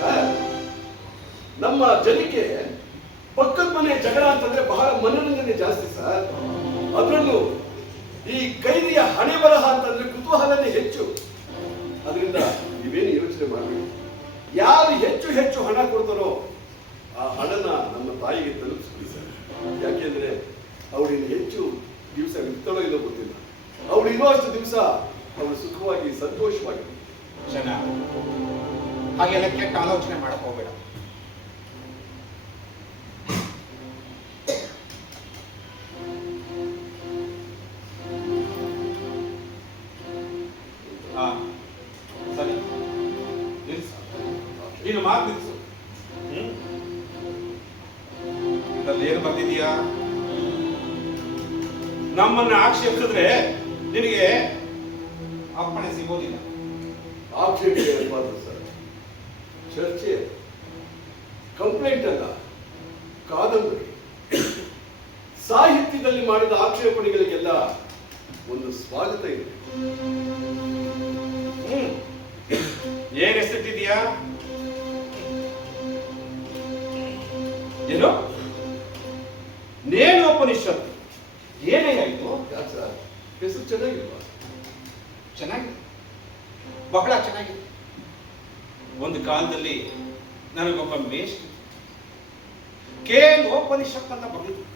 ಸರ್. ನಮ್ಮ ಜನಕ್ಕೆ ಪಕ್ಕದ ಮನೆ ಜಗಳ ಅಂತಂದ್ರೆ ಬಹಳ ಮನೋರಂಜನೆ ಜಾಸ್ತಿ ಸರ್. ಅದರಲ್ಲೂ ಈ ಕೈದಿಯ ಹಣೆ ಬರಹ ಅಂತಂದ್ರೆ ಕುತೂಹಲನೇ ಹೆಚ್ಚು. ಅದರಿಂದ ನೀವೇನು ಯೋಚನೆ ಮಾಡಬೇಕು. ಯಾರು ಹೆಚ್ಚು ಹೆಚ್ಚು ಹಣ ಕೊಡ್ತಾರೋ ಆ ಹಣನ ನಮ್ಮ ತಾಯಿಗೆ ತಲುಪಿಸ್ಬಿಡಿ ಸರ್. ಯಾಕೆಂದ್ರೆ ಅವಳಿಗೆ ಹೆಚ್ಚು ದಿವಸ ಇರ್ತಾಳೋ ಇಲ್ಲೋ ಗೊತ್ತಿಲ್ಲ. ಅವಳು ಇರುವಷ್ಟು ದಿವಸ ಅವಳು ಸುಖವಾಗಿ ಸಂತೋಷವಾಗಿ. ಚೆನ್ನಾಗಿ ಹಾಗೆಲ್ಲ ಕೆಟ್ಟ ಆಲೋಚನೆ ಮಾಡಕ್ ಹೋಗ್ಬೇಡ. ಸರಿ, ನಿಲ್ಸು. ನೀನು ಮಾತು ನಿಲ್ಸು. ಇದರಲ್ಲಿ ಏನು ಬಂದಿದೀಯಾ? ನಮ್ಮನ್ನ ಆಕ್ಷೇಪಿಸಿದ್ರೆ ನಿನಗೆ ಅಪ್ಪಣೆ ಸಿಗೋದಿಲ್ಲ. ಆಕ್ಷೇಪ ಸರ್, ಚರ್ಚೆ, ಕಂಪ್ಲೇಂಟ್ ಅಲ್ಲ, ಕಾದಂಬರಿ. ಸಾಹಿತ್ಯದಲ್ಲಿ ಮಾಡಿದ ಆಕ್ಷೇಪಣೆಗಳಿಗೆಲ್ಲ ಒಂದು ಸ್ವಾಗತ ಇದೆ. ಏನ್ ಹೆಸರಿಟ್ಟಿದೀಯಾ? ಏನು ನೇನೋಪನಿಷತ್ತು? ಏನೇನಾಯ್ತು? ಯಾಕೆ ಸರ್, ಹೆಸರು ಚೆನ್ನಾಗಿಲ್ವಾ? ಚೆನ್ನಾಗಿದೆ, ಬಹಳ ಚೆನ್ನಾಗಿದೆ. ಒಂದು ಕಾಲದಲ್ಲಿ ನನಗೊಬ್ಬ ಮೇಷ್ಟ್ರು ಕೇನೋಪನಿಷತ್ ಅಂತ ಬರೆದಿದ್ರು,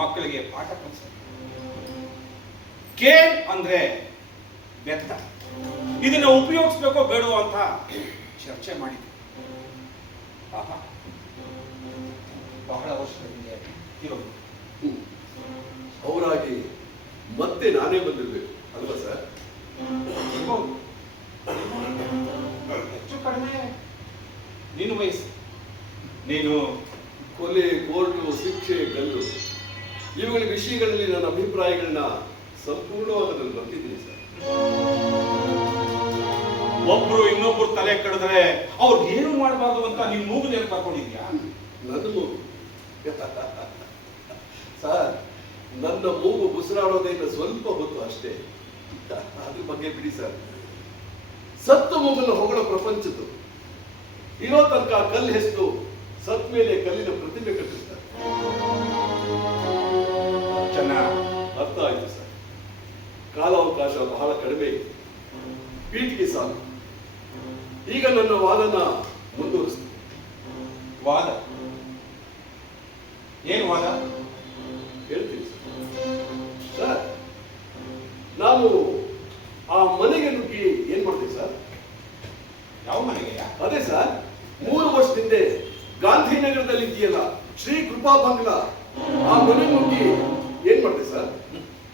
ಮಕ್ಕಳಿಗೆ ಪಾಠ ಕಲಿಸ. ಕೇನ್ ಅಂದ್ರೆ ಬೆತ್ತ. ಇದನ್ನ ಉಪಯೋಗಿಸ್ಬೇಕೋ ಬೇಡವೋ ಅಂತ ಚರ್ಚೆ ಮಾಡಿದ್ವಿ. ಬಹಳ ವರ್ಷಗಳಿಂದ ಇರೋದು. ಅವರಾಗಿ ಮತ್ತೆ ನಾನೇ ಬಂದಿರ್ಬೇಕು ಅಲ್ವಾ ಸರ್? ಹೆಚ್ಚು ಕಡಿಮೆ ನಿನ್ನ ವಯಸ್ಸು. ನೀನು ಕೊಲೆ, ಕೋರ್ಟು, ಶಿಕ್ಷೆ, ಗಲ್ಲು ಇವುಗಳ ವಿಷಯಗಳಲ್ಲಿ ನನ್ನ ಅಭಿಪ್ರಾಯಗಳನ್ನ ಸಂಪೂರ್ಣವಾಗಿ ಬರ್ತಿದ್ದೀನಿ ಸರ್. ಒಬ್ರು ಇನ್ನೊಬ್ರು ತಲೆ ಕಡಿದ್ರೆ ಅವ್ರು ಏನು ಮಾಡಬಾರ್ದು ಅಂತ ನೀನು ಮೂಗು ನೇರ ತಗೊಂಡಿದ್ಯಾ? ನನ್ನ ಮೂಗು ಸರ್, ನನ್ನ ಮೂಗು ಉಸಿರಾಡೋದೇನು ಸ್ವಲ್ಪ ಹೊತ್ತು ಅಷ್ಟೇ. ಅದ್ರ ಬಗ್ಗೆ ಬಿಡಿ ಸರ್. ಸತ್ತು ಮೂಗನ್ನು ಹೊಗಳೋ ಪ್ರಪಂಚದ್ದು. ಇರೋ ತನಕ ಕಲ್ಲು ಹೆಸರು ಸತ್ ಮೇಲೆ ಕಲ್ಲಿನ ಪ್ರತಿಮೆ ಕಟ್ಟಿರ್ತಾರೆ. ಚೆನ್ನಾಗಿ ಅರ್ಥ ಆಯ್ತು ಸರ್. ಕಾಲಾವಕಾಶ ಬಹಳ ಕಡಿಮೆ ಇದೆ, ಪೀಠಿಗೆ ಸಾಕು. ಈಗ ನನ್ನ ವಾದನ ಮುಂದುವರಿಸ್ತೀನಿ. ವಾದ? ಏನು ವಾದ? ಹೇಳ್ತೀನಿ ಸರ್. ನಾವು ಆ ಮನೆಗೆ ನುಗ್ಗಿ ಏನ್ ಮಾಡ್ತೀವಿ ಸರ್? ಯಾವ ಮನೆಗೆ? ಅದೇ ಸರ್, 3 ವರ್ಷದಿಂದ ಗಾಂಧಿನಗರದಲ್ಲಿ ಇದೆಯಲ್ಲ ಶ್ರೀ ಕೃಪಾ ಬಂಗ್ಲಾ, ಆ ಮನೆ ನುಗ್ಗಿ ಏನ್ ಮಾಡ್ತೀವಿ ಸರ್?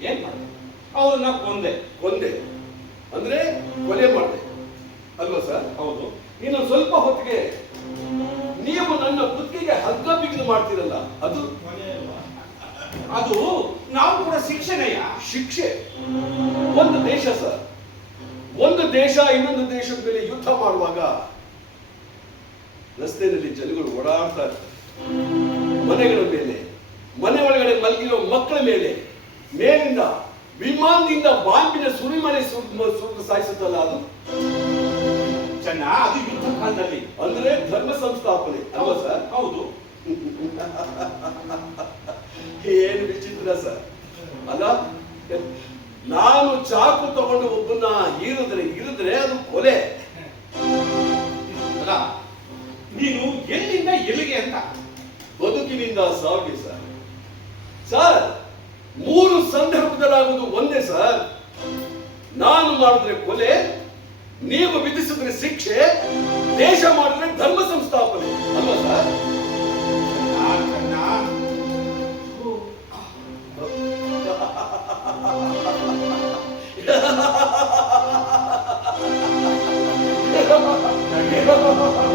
ಏನ್ ಮಾಡಿದೆ? ಅವ್ರನ್ನ ಕೊಂದೆ ಅಂದ್ರೆ ಕೊಲೆ ಮಾಡಿದೆ ಅಲ್ವಾ ಸರ್? ಹೌದು. ಇನ್ನು ಸ್ವಲ್ಪ ಹೊತ್ತಿಗೆ ನೀವು ನನ್ನ ಕುತ್ತಿಗೆಗೆ ಹಗ್ಗ ಬಿಗಿದು ಮಾಡ್ತೀರಲ್ಲ, ಅದು ನಾವು ಕೂಡ ಶಿಕ್ಷೆನೆಯ? ಶಿಕ್ಷೆ. ಒಂದು ದೇಶ ಸರ್, ಒಂದು ದೇಶ ಇನ್ನೊಂದು ದೇಶದ ಮೇಲೆ ಯುದ್ಧ ಮಾಡುವಾಗ ರಸ್ತೆಯಲ್ಲಿ ಜನಗಳು ಓಡಾಡ್ತಾ ಇರ್ತಾರೆ. ಮನೆಗಳ ಮೇಲೆ, ಮನೆ ಒಳಗಡೆ ಮಲಗಿರೋ ಮಕ್ಕಳ ಮೇಲೆ ಮೇಲಿಂದ ವಿಮಾನದಿಂದ ಬಾಂಬಿನ ಸುರಿಮನೆ ಸುಟ್ಟು ಸಾಯಿಸುತ್ತಲ್ಲ ಅದು ಚೆನ್ನ, ಅದು ಯುದ್ಧ ಕಾಲದಲ್ಲಿ. ಅಂದ್ರೆ ಧರ್ಮ ಸಂಸ್ಥಾಪನೆ ಅಲ್ವಾ ಸರ್? ಹೌದು. ಏನು ವಿಚಿತ್ರ ಸರ್ ಅಲ್ಲ. ನಾನು ಚಾಕು ತಗೊಂಡು ಒಬ್ಬನ್ನ ಇರಿದ್ರೆ ಅದು ಕೊಲೆ ಅಲ್ಲ, ನೀನು ಎಲ್ಲಿಂದ ಎಲ್ಲಿಗೆ ಅಂತ? ಬದುಕಿನಿಂದ ಸಾವಿಗೆ ಸರ್. ಸರ್, 3 ಸಂದರ್ಭದಲ್ಲಾಗುವುದು ಒಂದೇ ಸರ್. ನಾನು ಮಾಡಿದ್ರೆ ಕೊಲೆ, ನೀವು ವಿಧಿಸಿದ್ರೆ ಶಿಕ್ಷೆ, ದೇಶ ಮಾಡಿದ್ರೆ ಧರ್ಮ ಸಂಸ್ಥಾಪನೆ ಅಲ್ವಾ ಸರ್? ಚೆನ್ನ,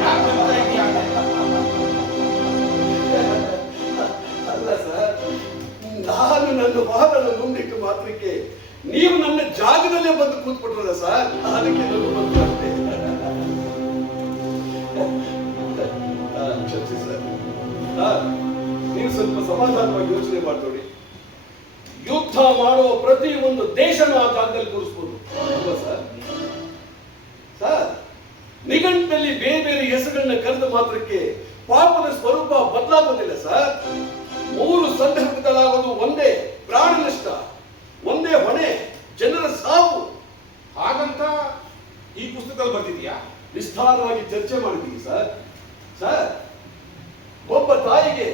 ಯಾಕೆ ನಗ್ತಾ ಇದೀಯ? ಅಲ್ಲ ಸರ್, ನಾನು ನನ್ನ ವಾದನ ಮುಂದಿಟ್ಟು ಮಾತ್ರಕ್ಕೆ ನೀವು ನನ್ನ ಜಾಗದಲ್ಲೇ ಬಂದು ಕೂತ್ಬಿಟ್ರಲ್ಲ ಸರ್, ಅದಕ್ಕೆ ನಗು ಬಂತು ಅಷ್ಟೇ. ಕ್ಷಮಿಸಿ ಸರ್. ನೀವು ಸ್ವಲ್ಪ ಸಮಾಧಾನವಾಗಿ ಯೋಚನೆ ಮಾಡ್ತೋಡಿ. ಯುದ್ಧ ಮಾಡುವ ಪ್ರತಿ ಒಂದು ದೇಶನೂ ಆ ಜಾಗದಲ್ಲಿ ಕೂರಿಸ್ಬೋದು ಅಲ್ವಾ ಸರ್? ಸರ್, ನಿಘಂಟಲ್ಲಿ ಬೇರೆ ಬೇರೆ ಹೆಸರುಗಳನ್ನ ಕರೆದ ಮಾತ್ರಕ್ಕೆ ಪಾಪದ ಸ್ವರೂಪ ಬದಲಾಗೋದಿಲ್ಲ ಸರ್. 3 ಸಂದರ್ಭದಲ್ಲಾಗೋದು ಒಂದೇ, ಪ್ರಾಣ ನಷ್ಟ, ಒಂದೇ ಹೊಣೆ, ಜನರ ಸಾವು. ಹಾಗಂತ ಈ ಪುಸ್ತಕದಲ್ಲಿ ಬರ್ತಿದ್ಯಾ? ವಿಸ್ತಾರವಾಗಿ ಚರ್ಚೆ ಮಾಡಿದ್ದೀವಿ ಸರ್. ಸರ್, ಒಬ್ಬ ತಾಯಿಗೆ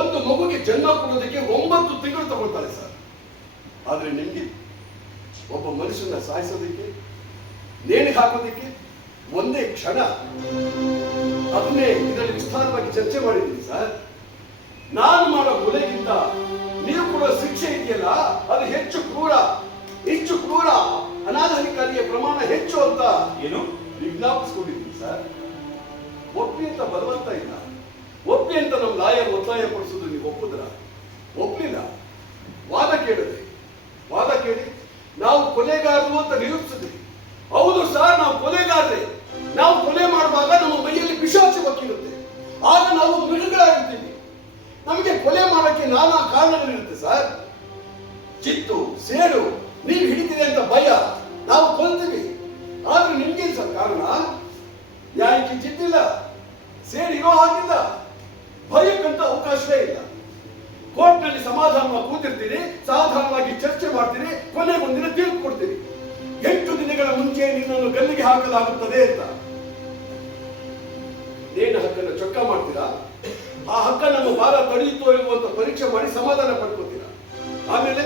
ಒಂದು ಮಗುಗೆ ಜನ್ಮ ಕೊಡೋದಕ್ಕೆ 9 ತಿಂಗಳು ತಗೊಳ್ತಾರೆ ಸರ್. ಆದ್ರೆ ನಿಮ್ಗೆ ಒಬ್ಬ ಮನುಷ್ಯನ ಸಾಯಿಸೋದಕ್ಕೆ, ನೇಣಿಗೆ ಹಾಕೋದಕ್ಕೆ ಒಂದೇ ಕ್ಷಣ. ಅದನ್ನೇ ಇದರಲ್ಲಿ ವಿಸ್ತಾರವಾಗಿ ಚರ್ಚೆ ಮಾಡಿದ್ದೀನಿ ಸರ್. ನಾನು ಮಾಡೋ ಕೊಲೆಗಿಂತ ನೀವು ಕೊಡೋ ಶಿಕ್ಷೆ ಇದೆಯಲ್ಲ, ಅದು ಹೆಚ್ಚು ಕ್ರೂರ, ಅನಾಧಾರಿಕಾರಿಯ ಪ್ರಮಾಣ ಹೆಚ್ಚು ಅಂತ ಏನು ವಿಜ್ಞಾಪಿಸ್ಕೊಂಡಿದ್ದೀನಿ ಸರ್. ಒಪ್ಪಿ ಅಂತ ಬಲವಂತ ಇಲ್ಲ, ಒಪ್ಪಿ ಅಂತ ನಮ್ಮ ಲಾಯರ್ ಒತ್ತಾಯ ಪಡಿಸೋದು ನೀವು ಒಪ್ಪಲಿಲ್ಲ. ವಾದ ಕೇಳಿ ನಾವು ಕೊಲೆಗಾರರು ಅಂತ ನಿರೂಪಿಸಿದ್ವಿ. ಹೌದು ಸರ್, ನಾವು ಕೊಲೆಗಾರರೇ. ನಾವು ಕೊಲೆ ಮಾಡುವಾಗ ನಮ್ಮ ಮೈಯಲ್ಲಿ ಪಿಶಾಚಿ ಬಕ್ಕಿರುತ್ತೆ, ಆಗ ನಾವು ಮೃಗಗಳಾಗಿರ್ತೀವಿ. ನಮಗೆ ಕೊಲೆ ಮಾಡಕ್ಕೆ ನಾನಾ ಕಾರಣಗಳಿರುತ್ತೆ ಸರ್. ಚಿತ್ತು, ಸೇಡು, ನೀವು ಹಿಡಿತೀರಿ ಅಂತ ಭಯ, ನಾವು ಕೊಲ್ತೀವಿ. ಆದ್ರೆ ನಿಮ್ಗೇನು ಸರ್ ಕಾರಣ? ನ್ಯಾಯಕ್ಕೆ ಚಿತ್ತಿಲ್ಲ, ಸೇಡು ಇರೋ ಹಾಗಿಲ್ಲ, ಭಯಕ್ಕಂತ ಅವಕಾಶವೇ ಇಲ್ಲ. ಕೋರ್ಟ್ನಲ್ಲಿ ಸಮಾಧಾನವಾಗಿ ಕೂತಿರ್ತೀರಿ, ಸಾಧಾರಣವಾಗಿ ಚರ್ಚೆ ಮಾಡ್ತೀರಿ, ಕೊನೆಗೊಂದಿನ ತೀರ್ಪು ಕೊಡ್ತೀರಿ. 8 ದಿನಗಳ ಮುಂಚೆ ನಿನ್ನನ್ನು ಗಲ್ಲಿಗೆ ಹಾಕಲಾಗುತ್ತದೆ ಅಂತ. ನೇಣ ಹಕ್ಕನ್ನು ಚೊಕ್ಕ ಮಾಡ್ತೀರಾ, ಆ ಹಕ್ಕ ನಮ್ಮ ಭಾರ ತಡೆಯುತ್ತೋ ಇಲ್ವೋ ಅಂತ ಪರೀಕ್ಷೆ ಮಾಡಿ ಸಮಾಧಾನ ಪಡ್ಕೋತೀರಾ. ಆಮೇಲೆ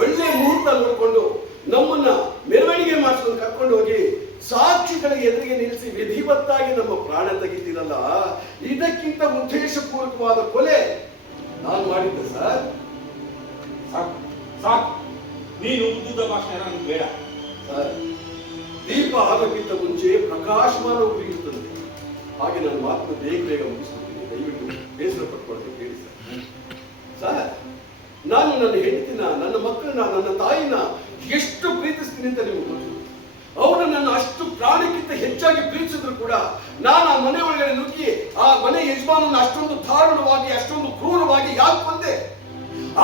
ಒಳ್ಳೆ ಮುಹೂರ್ತ ನೋಡಿಕೊಂಡು ನಮ್ಮನ್ನ ಮೆರವಣಿಗೆ ಮಾಡಿಸ್ಕೊಂಡು ಕರ್ಕೊಂಡು ಹೋಗಿ ಸಾಕ್ಷಿಗಳ ಎದುರಿಗೆ ನಿಲ್ಲಿಸಿ ವಿಧಿವತ್ತಾಗಿ ನಮ್ಮ ಪ್ರಾಣ ತೆಗಿತೀರಲ್ಲ, ಇದಕ್ಕಿಂತ ಉದ್ದೇಶಪೂರ್ವಕವಾದ ಕೊಲೆ ನಾನು ಮಾಡಿದ್ದೆ ಸರ್. ಸಾಕು, ನೀನು ಉದ್ದುದ್ದ ಭಾಷಣ ನನಗೆ ಬೇಡ ಸರ್. ದೀಪ ಆಗೋಕ್ಕಿಂತ ಮುಂಚೆ ಪ್ರಕಾಶಮಾನ ಉರಿಯುತ್ತದೆ. ಹಾಗೆ ನನ್ನ ಮಾತನ್ನು ಬೇಗ ಮುಗಿಸ್ಕೊಡ್ತೀನಿ. ದಯವಿಟ್ಟು ಬೇಸರ ಪಟ್ಕೊಳ್ಳೋದು ಹೇಳಿ ಸರ್. ಸರ್, ನಾನು ನನ್ನ ಹೆಂಡತಿನ, ನನ್ನ ಮಕ್ಕಳನ್ನ, ನನ್ನ ತಾಯಿನ ಎಷ್ಟು ಪ್ರೀತಿಸ್ತೀನಿ ಅಂತ ನಿಮಗೆ ಗೊತ್ತು. ಅವರು ನನ್ನ ಅಷ್ಟು ಪ್ರಾಣಕ್ಕಿಂತ ಹೆಚ್ಚಾಗಿ ಪ್ರೀತಿಸಿದ್ರು ಕೂಡ ನಾನು ಆ ಮನೆ ಒಳಗಡೆ ನುಗ್ಗಿ ಆ ಮನೆ ಯಜಮಾನನ ಅಷ್ಟೊಂದು ದಾರುಣವಾಗಿ, ಅಷ್ಟೊಂದು ಕ್ರೂರವಾಗಿ ಯಾಕೆ ಬಂದೆ?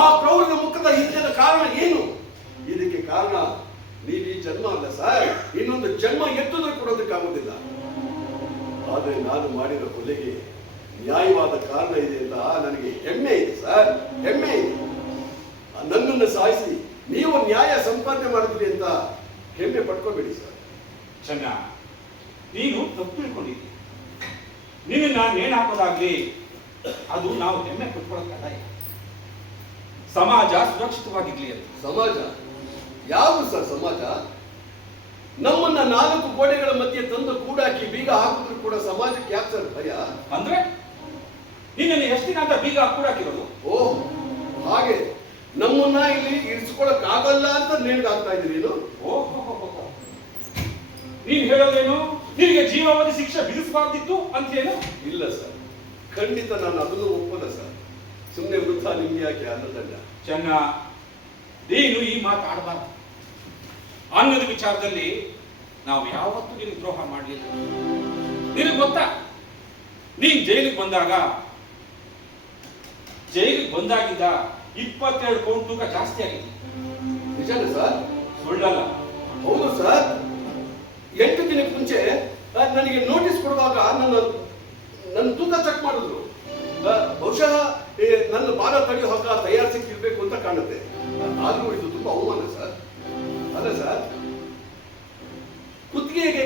ಆ ಪ್ರೌಢದ ಮುಖದ ಹಿಂದಿನ ಕಾರಣ ಏನು? ಇದಕ್ಕೆ ಕಾರಣ ನೀವು ಈ ಜನ್ಮ ಅಲ್ಲ ಸರ್, ಇನ್ನೊಂದು ಜನ್ಮ ಎತ್ತಿದ್ರೆ ಕೊಡೋದಕ್ಕಾಗೋದಿಲ್ಲ. ಆದ್ರೆ ನಾನು ಮಾಡಿರೋ ಕೊಲೆಗೆ ನ್ಯಾಯವಾದ ಕಾರಣ ಇದೆ ಅಂತ ನನಗೆ ಹೆಮ್ಮೆ ಇದೆ ಸರ್, ಹೆಮ್ಮೆ ಇದೆ. ನನ್ನನ್ನು ಸಾಯಿಸಿ ನೀವು ನ್ಯಾಯ ಸಂಪಾದನೆ ಮಾಡಿದ್ರಿ ಅಂತ ಹೆಮ್ಮೆ ಪಡ್ಕೋಬೇಡಿ ಸರ್. ಚೆನ್ನ, ನೀನು ತಪ್ಪು ತಿಳ್ಕೊಂಡಿದ್ದಿ. ನಿನ್ನ ನೇಣು ಹಾಕೋದಾಗ್ಲಿ ಅದು ನಾವು ಹೆಮ್ಮೆ ಪಡ್ಕೊಳ್ಳೋಕ್ಕಲ್ಲ. ಸಮಾಜ ಸುರಕ್ಷಿತವಾಗಿರ್ಲಿ ಅಂತ. ಸಮಾಜ ಯಾವುದು ಸರ್ ಸಮಾಜ? ನಮ್ಮನ್ನ 4 ಗೋಡೆಗಳ ಮಧ್ಯೆ ತಂದು ಕೂಡಾಕಿ ಬೀಗ ಹಾಕಿದ್ರು ಕೂಡ ಸಮಾಜಕ್ಕೆ ಯಾಕೆ ಸರ್ ಭಯ? ಅಂದ್ರೆ ನಿನ್ನನ್ನು ಎಷ್ಟು ದಿನ ಅಂತ ಬೀಗ ಕೂಡಾಕಿರೋದು? ಓಹ್, ಹಾಗೆ ನಮ್ಮನ್ನ ಇಲ್ಲಿ ಇರಿಸ್ಕೊಳಕ್ ಆಗಲ್ಲ ಅಂತ ನೇಣಿಗಾಗ್ತಾ ಇದ್ದೀರಿ ನೀನು? ನೀನ್ ಹೇಳೋದೇನು? ನಿನಗೆ ಜೀವಾವಧಿ ಶಿಕ್ಷೆ ವಿಧಿಸಬಾರ್ದಿತ್ತು ಅಂತೇನು? ಇಲ್ಲ ಸರ್, ಖಂಡಿತ ನಾನು ಅದನ್ನು ಒಪ್ಪಲ್ಲ ಸರ್. ಸುಮ್ಮನೆ ವೃದ್ಧ ನಿಮ್ಗೆ ಯಾಕೆ ಅನ್ನದಂಡ? ಚೆನ್ನ, ನೀನು ಈ ಮಾತು ಆಡಬಾರ್ದು. ಅನ್ನದ ವಿಚಾರದಲ್ಲಿ ನಾವು ಯಾವತ್ತೂ ನಿನಗೆ ದ್ರೋಹ ಮಾಡಲಿಲ್ಲ. ನಿನಗೆ ಗೊತ್ತಾ, ನೀನ್ ಜೈಲಿಗೆ ಬಂದಾಗಿದ್ದ 22 ಪೌಂಡ್ ತೂಕ ಜಾಸ್ತಿ ಆಗಿದೆ. ನಿಜಾನೇ ಸರ್? ಸುಳ್ಳಲ್ಲ. ಹೌದು ಸರ್. 8 ದಿನಕ್ಕೆ ಮುಂಚೆ ನನಗೆ ನೋಟಿಸ್ ಕೊಡುವಾಗ ನನ್ನ ತೂಕ ಚೆಕ್ ಮಾಡಿದ್ರು. ಬಹುಶಃ ನನ್ನ ಭಾರ ತಡೆಯೋ ಹಗ್ಗ ತಯಾರಿಸಿರ್ಬೇಕು ಅಂತ ಕಾಣುತ್ತೆ. ಆದ್ರೂ ಇದು ತುಂಬಾ ಅವಮಾನ ಸರ್. ಅಲ್ಲ ಸರ್, ಕುತ್ತಿಗೆಗೆ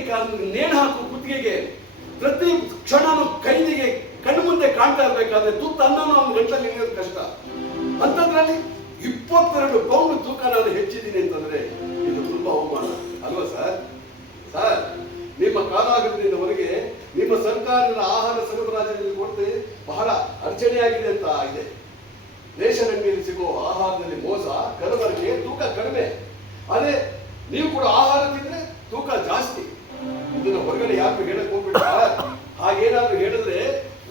ನೇಣು ಹಾಕು, ಕುತ್ತಿಗೆಗೆ ಪ್ರತಿ ಕ್ಷಣನೂ ಕೈದಿಗೆ ಕಣ್ಣು ಮುಂದೆ ಕಾಣ್ತಾ ಇರ್ಬೇಕಾದ್ರೆ ತುತ್ತು ಅನ್ನೋನು ಅವ್ನ ಗಂಟಲ್ಲಿ ಇಳಿಯೋದು ಕಷ್ಟ. ಅಂಥದ್ರಲ್ಲಿ 22 ಪೌಂಡ್ ತೂಕ ನಾನು ಹೆಚ್ಚಿದ್ದೀನಿ ಅಂತಂದ್ರೆ ಇದು ತುಂಬಾ ಅವಮಾನ ಅಲ್ವಾ ಸರ್? ಸರ್, ನಿಮ್ಮ ಕಾಲಾಗೃಹದಿಂದವರೆಗೆ ನಿಮ್ಮ ಸರ್ಕಾರದ ಆಹಾರ ಸರಬರಾಜಿನಲ್ಲಿ ಕೊರತೆ ಬಹಳ ಅಡಚಣೆಯಾಗಿದೆ ಅಂತ ಇದೆ. ರೇಷನ್ ಅಂಗಡಿಯಲ್ಲಿ ಸಿಗೋ ಆಹಾರದಲ್ಲಿ ಮೋಸ, ಕಲಬೆರಕೆ, ತೂಕ ಕಡಿಮೆ. ಅದೇ ನೀವು ಕೂಡ ಆಹಾರ ತಿಂದ್ರೆ ತೂಕ ಜಾಸ್ತಿ. ಇದನ್ನ ಹೊರಗಡೆ ಯಾರು ಹೇಳಕ್ ಹೋಗ್ಬಿಟ್ಟ? ಹಾಗೇನಾದ್ರೂ ಹೇಳಿದ್ರೆ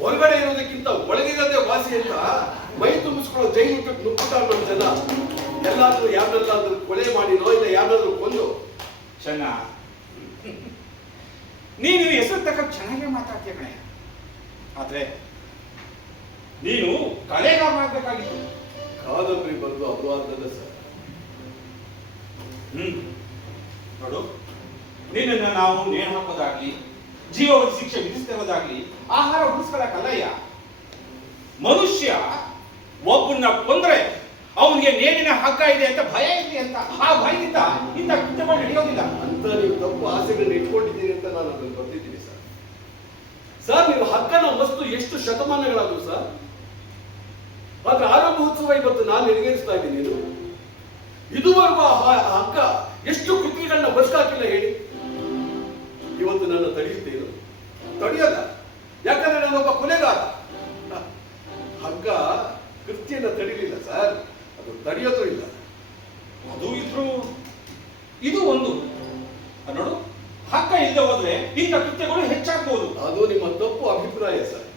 ಹೊರಗಡೆ ಇರೋದಕ್ಕಿಂತ ಒಳಗಿರೋದೇ ವಾಸಿ ಅಂತ ಮೈ ತುಂಬಿಸ್ಕೊಳ್ಳೋ ಜೈಲು ಊಟಕ್ಕೆ ನುಗ್ಗುತ್ತಾರೆ ನಮ್ಮ ಜನ. ಎಲ್ಲಾದ್ರೂ ಯಾರನ್ನಾದ್ರೂ ಕೊಲೆ ಮಾಡಿನೋ ಇಲ್ಲ ಯಾರನ್ನಾದ್ರೂ ಕೊಂದು. ಚೆನ್ನ, ನೀನು ಹೆಸರು ತಕ್ಕ ಚೆನ್ನಾಗೇ ಮಾತಾಡ್ತೀಯ ಕಣೆ. ಆದ್ರೆ ನೀನು ಕಲೆಗಾರ ಮಾಡ್ಬೇಕಾಗಿತ್ತು. ಕಾದಂಬರಿ ಬರೆದು ಅಪರಾಧದ ಸರ್. ನೋಡು, ನಿನ್ನನ್ನ ನಾವು ನೇಣು ಹಾಕೋದಾಗ್ಲಿ, ಜೀವಾವಧಿ ಶಿಕ್ಷೆ ವಿಧಿಸ್ತಿರೋದಾಗ್ಲಿ ಆಹಾರ ಉಳಿಸ್ಕೊಳಕ್ಕಲ್ಲಯ್ಯ. ಮನುಷ್ಯ ಒಬ್ಬನ್ನ ಕೊಂದ್ರೆ ಅವನಿಗೆ ನೇಣಿನ ಹಗ್ಗ ಇದೆ ಅಂತ ಭಯ ಇದೆ ಅಂತ, ಆ ಭಯದಿಂದ ಇಂಥ ಕೃತ್ಯಗಳು ನಡೆಯೋದಿಲ್ಲ ಅಂತ ನೀವು ತಪ್ಪು ಆಸೆಗಳನ್ನ ಇಟ್ಕೊಂಡಿದ್ದೀರಿ ಅಂತ ನಾನು ಅದನ್ನು ಬರ್ತಿದ್ದೀನಿ ಸರ್. ಸರ್, ನೀವು ಹಗ್ಗನ ವಸ್ತು ಎಷ್ಟು ಶತಮಾನಗಳಾದವು ಸರ್. ಆದ್ರೆ ಆರಂಭೋತ್ಸವ ಇವತ್ತು ನಾನು ನೆರವೇರಿಸ್ತಾ ಇದ್ದೀನಿ. ಇದುವರೆಗೂ ಹಗ್ಗ ಎಷ್ಟು ಕೃತಿಗಳನ್ನ ಬದುಕಾಕಿಲ್ಲ ಹೇಳಿ. ಇವತ್ತು ನನ್ನ ತಡೆಯುತ್ತೇನು? ತಡೆಯಲ್ಲ. ಯಾಕಂದ್ರೆ ನಾನೊಬ್ಬ ಕೊಲೆಗಾರ. ಹಗ್ಗ ಕೃತಿಯನ್ನ ತಡಿಲಿಲ್ಲ ಸರ್, ಅದು ತಡೆಯೋದು ಇಲ್ಲ. ಅದು ಇದ್ರು ಇದು ಒಂದು. ನೋಡು, ಹಗ್ಗ ಇಲ್ಲದೆ ಹೋದ್ರೆ ಇಂಥ ಕೃತ್ಯಗಳು ಹೆಚ್ಚಾಗಬಹುದು. ಅದು ನಿಮ್ಮ ತಪ್ಪು ಅಭಿಪ್ರಾಯ ಸರ್.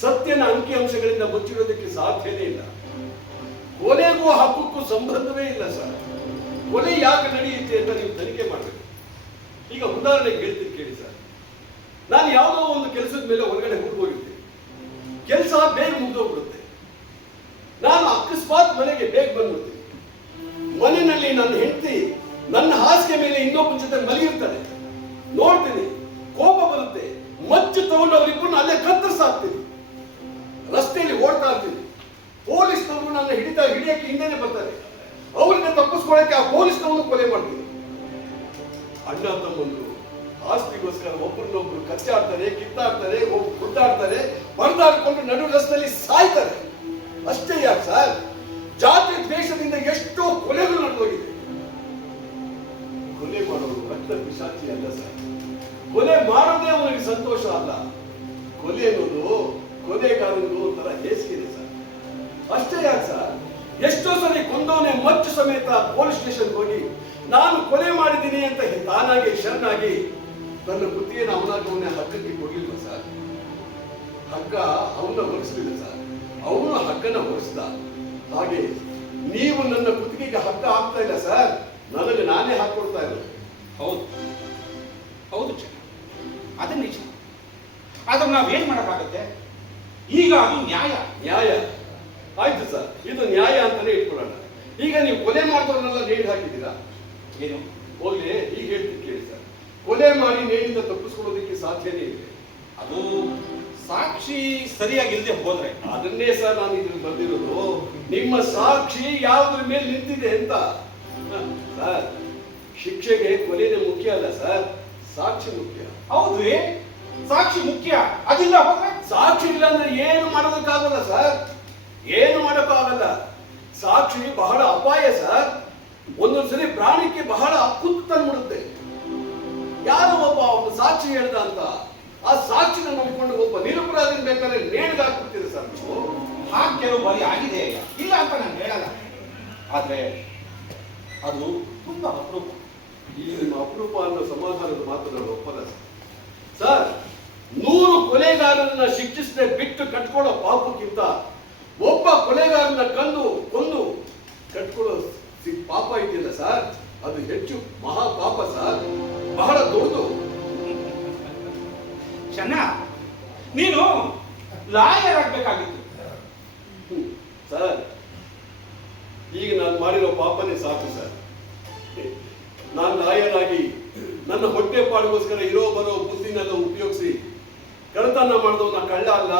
ಸತ್ಯನ ಅಂಕಿಅಂಶಗಳಿಂದ ಮುಚ್ಚಿಡೋದಕ್ಕೆ ಸಾಧ್ಯನೇ ಇಲ್ಲ. ಕೊಲೆಗೂ ಹಕ್ಕಕ್ಕೂ ಸಂಬಂಧವೇ ಇಲ್ಲ ಸರ್. ಕೊಲೆ ಯಾಕೆ ನಡೆಯುತ್ತೆ ಅಂತ ನೀವು ತನಿಖೆ ಮಾಡಬೇಕು. ಈಗ ಉದಾಹರಣೆಗೆ ಹೇಳ್ತೀನಿ ಕೇಳಿ ಸರ್. ನಾನು ಯಾವುದೋ ಒಂದು ಕೆಲಸದ ಮೇಲೆ ಹೊರಗಡೆ ಹೋಗಿರ್ತೀನಿ. ಕೆಲಸ ಬೇಗ ಮುಗಿದೋಗ್ಬಿಡುತ್ತೆ. ನಾನು ಅಕಸ್ಮಾತ್ ಮನೆಗೆ ಬೇಗ ಬಂದ್ಬಿಡ್ತೀನಿ. ಮನೆಯಲ್ಲಿ ನನ್ನ ಹೆಂಡತಿ ನನ್ನ ಹಾಸಿಗೆ ಮೇಲೆ ಇನ್ನೊಬ್ಬನ ಜೊತೆ ಮಲಗಿರ್ತಾನೆ. ನೋಡ್ತೀನಿ, ಕೋಪ ಬರುತ್ತೆ. ಮಚ್ಚು ತಗೊಂಡು ಅವರಿಬ್ಬರನ್ನ ಅಲ್ಲೇ ಕತ್ತರಿಸಾಕ್ತೀನಿ. ರಸ್ತೆಯಲ್ಲಿ ಓಡ್ತಾ ಇರ್ತೀನಿ. ಪೊಲೀಸ್ನವರು ನನ್ನ ಹಿಡಿಯಕ್ಕೆ ಹಿಂದೆನೆ ಬರ್ತಾರೆ. ಅವ್ರನ್ನ ತಪ್ಪಿಸ್ಕೊಳ್ಳಕ್ಕೆ ಆ ಪೊಲೀಸ್ನವನು ಕೊಲೆ ಮಾಡ್ತೀನಿ. ಅಣ್ಣ ತಮ್ಮಂದ್ರು ಆಸ್ತಿಗೋಸ್ಕರ ಒಬ್ಬರನ್ನೊಬ್ರು ಕಚ್ಚಾಡ್ತಾರೆ, ಕಿತ್ತಾಡ್ತಾರೆ, ಗುದ್ದಾಡ್ತಾರೆ, ಬಡ್ದಾಡ್ಕೊಂಡು ನಡು ರಸ್ತೆಯಲ್ಲಿ ಸಾಯ್ತಾರೆ. ಅಷ್ಟೇ ಯಾಕೆ ಸರ್, ಜಾತಿ ದ್ವೇಷದಿಂದ ಎಷ್ಟೋ ಕೊಲೆಗಳು ನಡೆದೋಗಿದೆ. ಕೊಲೆ ಮಾಡೋರು ರಕ್ತ ಪಿಶಾಚಿ ಅಲ್ಲ ಸರ್. ಕೊಲೆ ಮಾಡೋದೇ ಅವನಿಗೆ ಸಂತೋಷ ಅಲ್ಲ. ಕೊಲೆ ಅನ್ನೋದು ಕೊಲೆಗಾರನಿಗೂ ಒಂಥರ ಹೇಸಿಗೆ ಸರ್. ಅಷ್ಟೇ ಯಾಕೆ ಸರ್, ಎಷ್ಟೋ ಸರಿ ಕೊಂದವನೇ ಮಚ್ಚು ಸಮೇತ ಪೊಲೀಸ್ ಸ್ಟೇಷನ್ ಹೋಗಿ ನಾನು ಕೊಲೆ ಮಾಡಿದ್ದೀನಿ ಅಂತ ತಾನಾಗಿ ಶರಣಾಗಿ ತನ್ನ ಬುದ್ಧಿಯನ್ನು ಅವನಾಗವನ್ನೇ ಹಗ್ಗಕ್ಕೆ ಕೊಡ್ಲಿಲ್ಲ ಸರ್. ಹಗ್ಗ ಅವನ್ನ ಹೊರಿಸಲಿಲ್ಲ ಸರ್, ಅವನು ಹಗ್ಗನ ಹೊರಿಸಿದ. ಹಾಗೆ ನೀವು ನನ್ನ ಕುತ್ತಿಗೆಗೆ ಹಗ್ಗ ಹಾಕ್ತಾ ಇಲ್ಲ ಸರ್, ನನಗೆ ನಾನೇ ಹಾಕೊಡ್ತಾ ಇರೋದು. ಹೌದು ಹೌದು ಚೆನ್ನ, ಅದು ನಿಜ. ಆದ್ರೆ ನಾವೇನ್ ಮಾಡಕ್ಕಾಗತ್ತೆ? ಈಗ ಅದು ನ್ಯಾಯ. ನ್ಯಾಯ ಆಯ್ತು ಸರ್, ಇದು ನ್ಯಾಯ ಅಂತಾನೆ ಇಟ್ಕೊಳ್ಳೋಣ. ಈಗ ನೀವು ಕೊಲೆ ಮಾಡಿದವ್ರನ್ನೆಲ್ಲ ನೇಣು ಹಾಕಿದ್ದೀರಾ. ಏನು ಹೋಗ್ಲಿ, ಈಗ ಹೇಳ್ತೀನಿ ಕೇಳಿ ಸರ್. ಕೊಲೆ ಮಾಡಿ ನೇಣಿಂದ ತಪ್ಪಿಸ್ಕೊಳ್ಳೋದಕ್ಕೆ ಸಾಧ್ಯನೇ ಇದೆ. ಅದು ಸಾಕ್ಷಿ ಸರಿಯಾಗಿಲ್ಲದೆ ಹೋದ್ರೆ. ಅದನ್ನೇ ಸರ್ ನಾನು ಇದ್ರಲ್ಲಿ ಬಂದಿರೋದು. ನಿಮ್ಮ ಸಾಕ್ಷಿ ಯಾವುದ್ರ ಮೇಲೆ ನಿಂತಿದೆ ಅಂತ. ಸರ್, ಶಿಕ್ಷೆಗೆ ಕೊಲೆನೇ ಮುಖ್ಯ ಅಲ್ಲ ಸರ್, ಸಾಕ್ಷಿ ಮುಖ್ಯ. ಹೌದ್ರಿ, ಸಾಕ್ಷಿ ಮುಖ್ಯ. ಅದಿಲ್ಲ ಹೋದ್ರೆ ಸಾಕ್ಷಿ ಇಲ್ಲ ಅಂದ್ರೆ ಏನು ಮಾಡೋದಕ್ಕಾಗಲ್ಲ ಸರ್, ಏನು ಮಾಡೋಕ್ಕಾಗಲ್ಲ. ಸಾಕ್ಷಿ ಬಹಳ ಅಪಾಯ ಸರ್. ಒಂದೊಂದ್ಸರಿ ಪ್ರಾಣಿಗೆ ಬಹಳ ಕುತ್ತು ತಂದ್ಬಿಡುತ್ತೆ. ಯಾರೋ ಒಬ್ಬ ಅವನು ಸಾಕ್ಷಿ ಹೇಳ್ದ ಅಂತ ಆ ಸಾಕ್ಷಿನ ನಂಬಿಕೊಂಡು ಒಬ್ಬ ನಿರಪರಾಧಿ ಬೇಕಾದ್ರೆ ನೇಣಿಗೆ ಹಾಕ್ಬಿಡ್ತೀರಿ ಸರ್ ನೀವು. ಹಾಗೆ ಕೆಲವು ಬಾರಿ ಆಗಿದೆ, ಇಲ್ಲ ಅಂತ ನಾನು ಹೇಳಲ್ಲ. ಆದ್ರೆ ಅದು ತುಂಬಾ ಅಪರೂಪ. ಈ ನಿಮ್ಮ ಅಪರೂಪ ಅನ್ನೋ ಸಮಾಧಾನದ ಮಾತು ನಾನು ಒಪ್ಪಲ್ಲ ಸರ್. 100 ಕೊಲೆಗಾರರನ್ನ ಶಿಕ್ಷಿಸದೆ ಬಿಟ್ಟು ಕಟ್ಕೊಳ್ಳೋ ಪಾಪಕ್ಕಿಂತ ಒಬ್ಬ ಕೊಲೆಗಾರನ ಕೊಂದು ಕಟ್ಕೊಳ್ಳೋ ಪಾಪ ಇದೆಯಲ್ಲ ಸರ್, ಅದು ಹೆಚ್ಚು ಮಹಾ ಪಾಪ ಸರ್, ಬಹಳ ದೊಡ್ಡದು. ಚೆನ್ನ, ನೀನು ಲಾಯರ್ ಆಗ್ಬೇಕಾಗಿತ್ತು. ಸರ್, ಈಗ ನಾನು ಮಾಡಿರೋ ಪಾಪನೇ ಸಾಕು ಸರ್. ನಾನು ಲಾಯರ್ ಆಗಿ ನನ್ನ ಹೊಟ್ಟೆ ಪಾಡಿಗೋಸ್ಕರ ಇರೋ ಬರೋ ಬುದ್ಧಿನೆಲ್ಲ ಉಪಯೋಗಿಸಿ ಕಳ್ಳತನ ಮಾಡಿದವನ ಕಳ್ಳ ಅಲ್ಲ,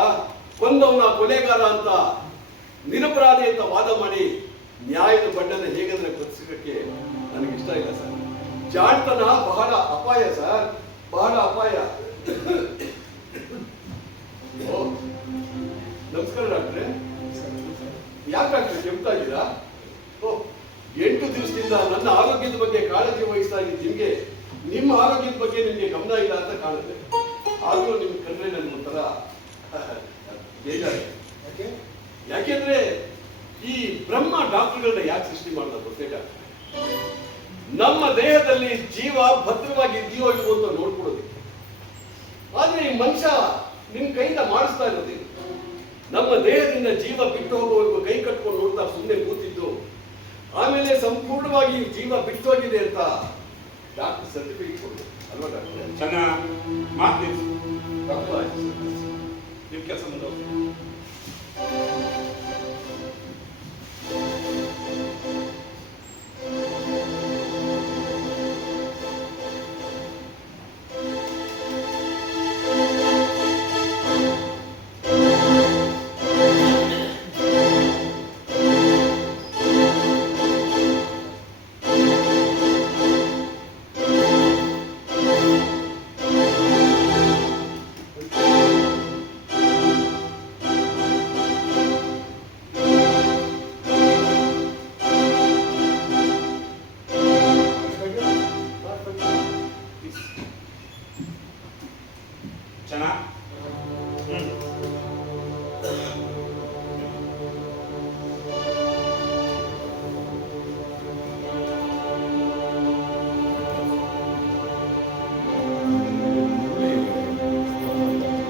ಕೊಂದವನ ಕೊಲೆಗಾರ ಅಂತ ನಿರಪರಾಧಿ ಅಂತ ವಾದ ಮಾಡಿ ನ್ಯಾಯದ ಬಣ್ಣನ ಹೇಗಂದ್ರೆ ಬದುಕಕ್ಕೆ ನನಗಿಷ್ಟ ಇಲ್ಲ ಸರ್. ಜಾಣ್ತನ ಬಹಳ ಅಪಾಯ ಸರ್, ಬಹಳ ಅಪಾಯ. ಓ, ನಮಸ್ಕಾರ ಡಾಕ್ಟ್ರೆ. ಯಾಕೆ ಡಾಕ್ಟ್ರೆ ಕೆಮ್ತಾ ಇದ್ದೀರಾ? ಓ, 8 ದಿವಸದಿಂದ ನನ್ನ ಆರೋಗ್ಯದ ಬಗ್ಗೆ ಕಾಳಜಿ ವಹಿಸ್ತಾ ಇದ್ದೀನಿ ನಿಮ್ಗೆ. ನಿಮ್ಮ ಆರೋಗ್ಯದ ಬಗ್ಗೆ ನಿಮ್ಗೆ ಗಮನ ಇಲ್ಲ ಅಂತ ಕಾಣುತ್ತೆ. ಆದ್ರೂ ನಿಮ್ ಕಂಡ್ರೆ ನನ್ಗೊಂಥರ ಬೇಜಾರು. ಯಾಕೆಂದ್ರೆ ಈ ಬ್ರಹ್ಮ ಡಾಕ್ಟರ್ಗಳನ್ನ ಯಾಕೆ ಸೃಷ್ಟಿ ಮಾಡ್ದ ಗೊತ್ತೇ ಡಾಕ್ಟ್ರೆ? ನಮ್ಮ ದೇಹದಲ್ಲಿ ಜೀವ ಭದ್ರವಾಗಿ ಇದೆಯೋ ಇಲ್ವೋ ಅಂತ ನೋಡ್ಕೊಡೋದಕ್ಕೆ. ಆದ್ರೆ ಈ ಮನುಷ್ಯ ನಿಮ್ ಕೈಯಿಂದ ಮಾಡಿಸ್ತಾ ಇರೋದು ನಮ್ಮ ದೇಹದಿಂದ ಜೀವ ಬಿಟ್ಟು ಹೋಗುವವರೆಗೂ ಕೈ ಕಟ್ಕೊಂಡು ನೋಡ್ತಾ ಸುಮ್ಮನೆ ಕೂತಿದ್ದು, ಆಮೇಲೆ ಸಂಪೂರ್ಣವಾಗಿ ಜೀವ ಬಿಟ್ಟು ಹೋಗಿದೆ ಅಂತ ಡಾಕ್ಟರ್ ಸರ್ಟಿಫಿಕೇಟ್ ಕೊಡೋದು ಅಲ್ವಾ ಡಾಕ್ಟರ್? ಚೆನ್ನ ಮಾತು ಡಾಕ್ಟರ್ ಆಯ್ತು ನಿಮ್ ಕೆಲಸ ಮುಂದೆ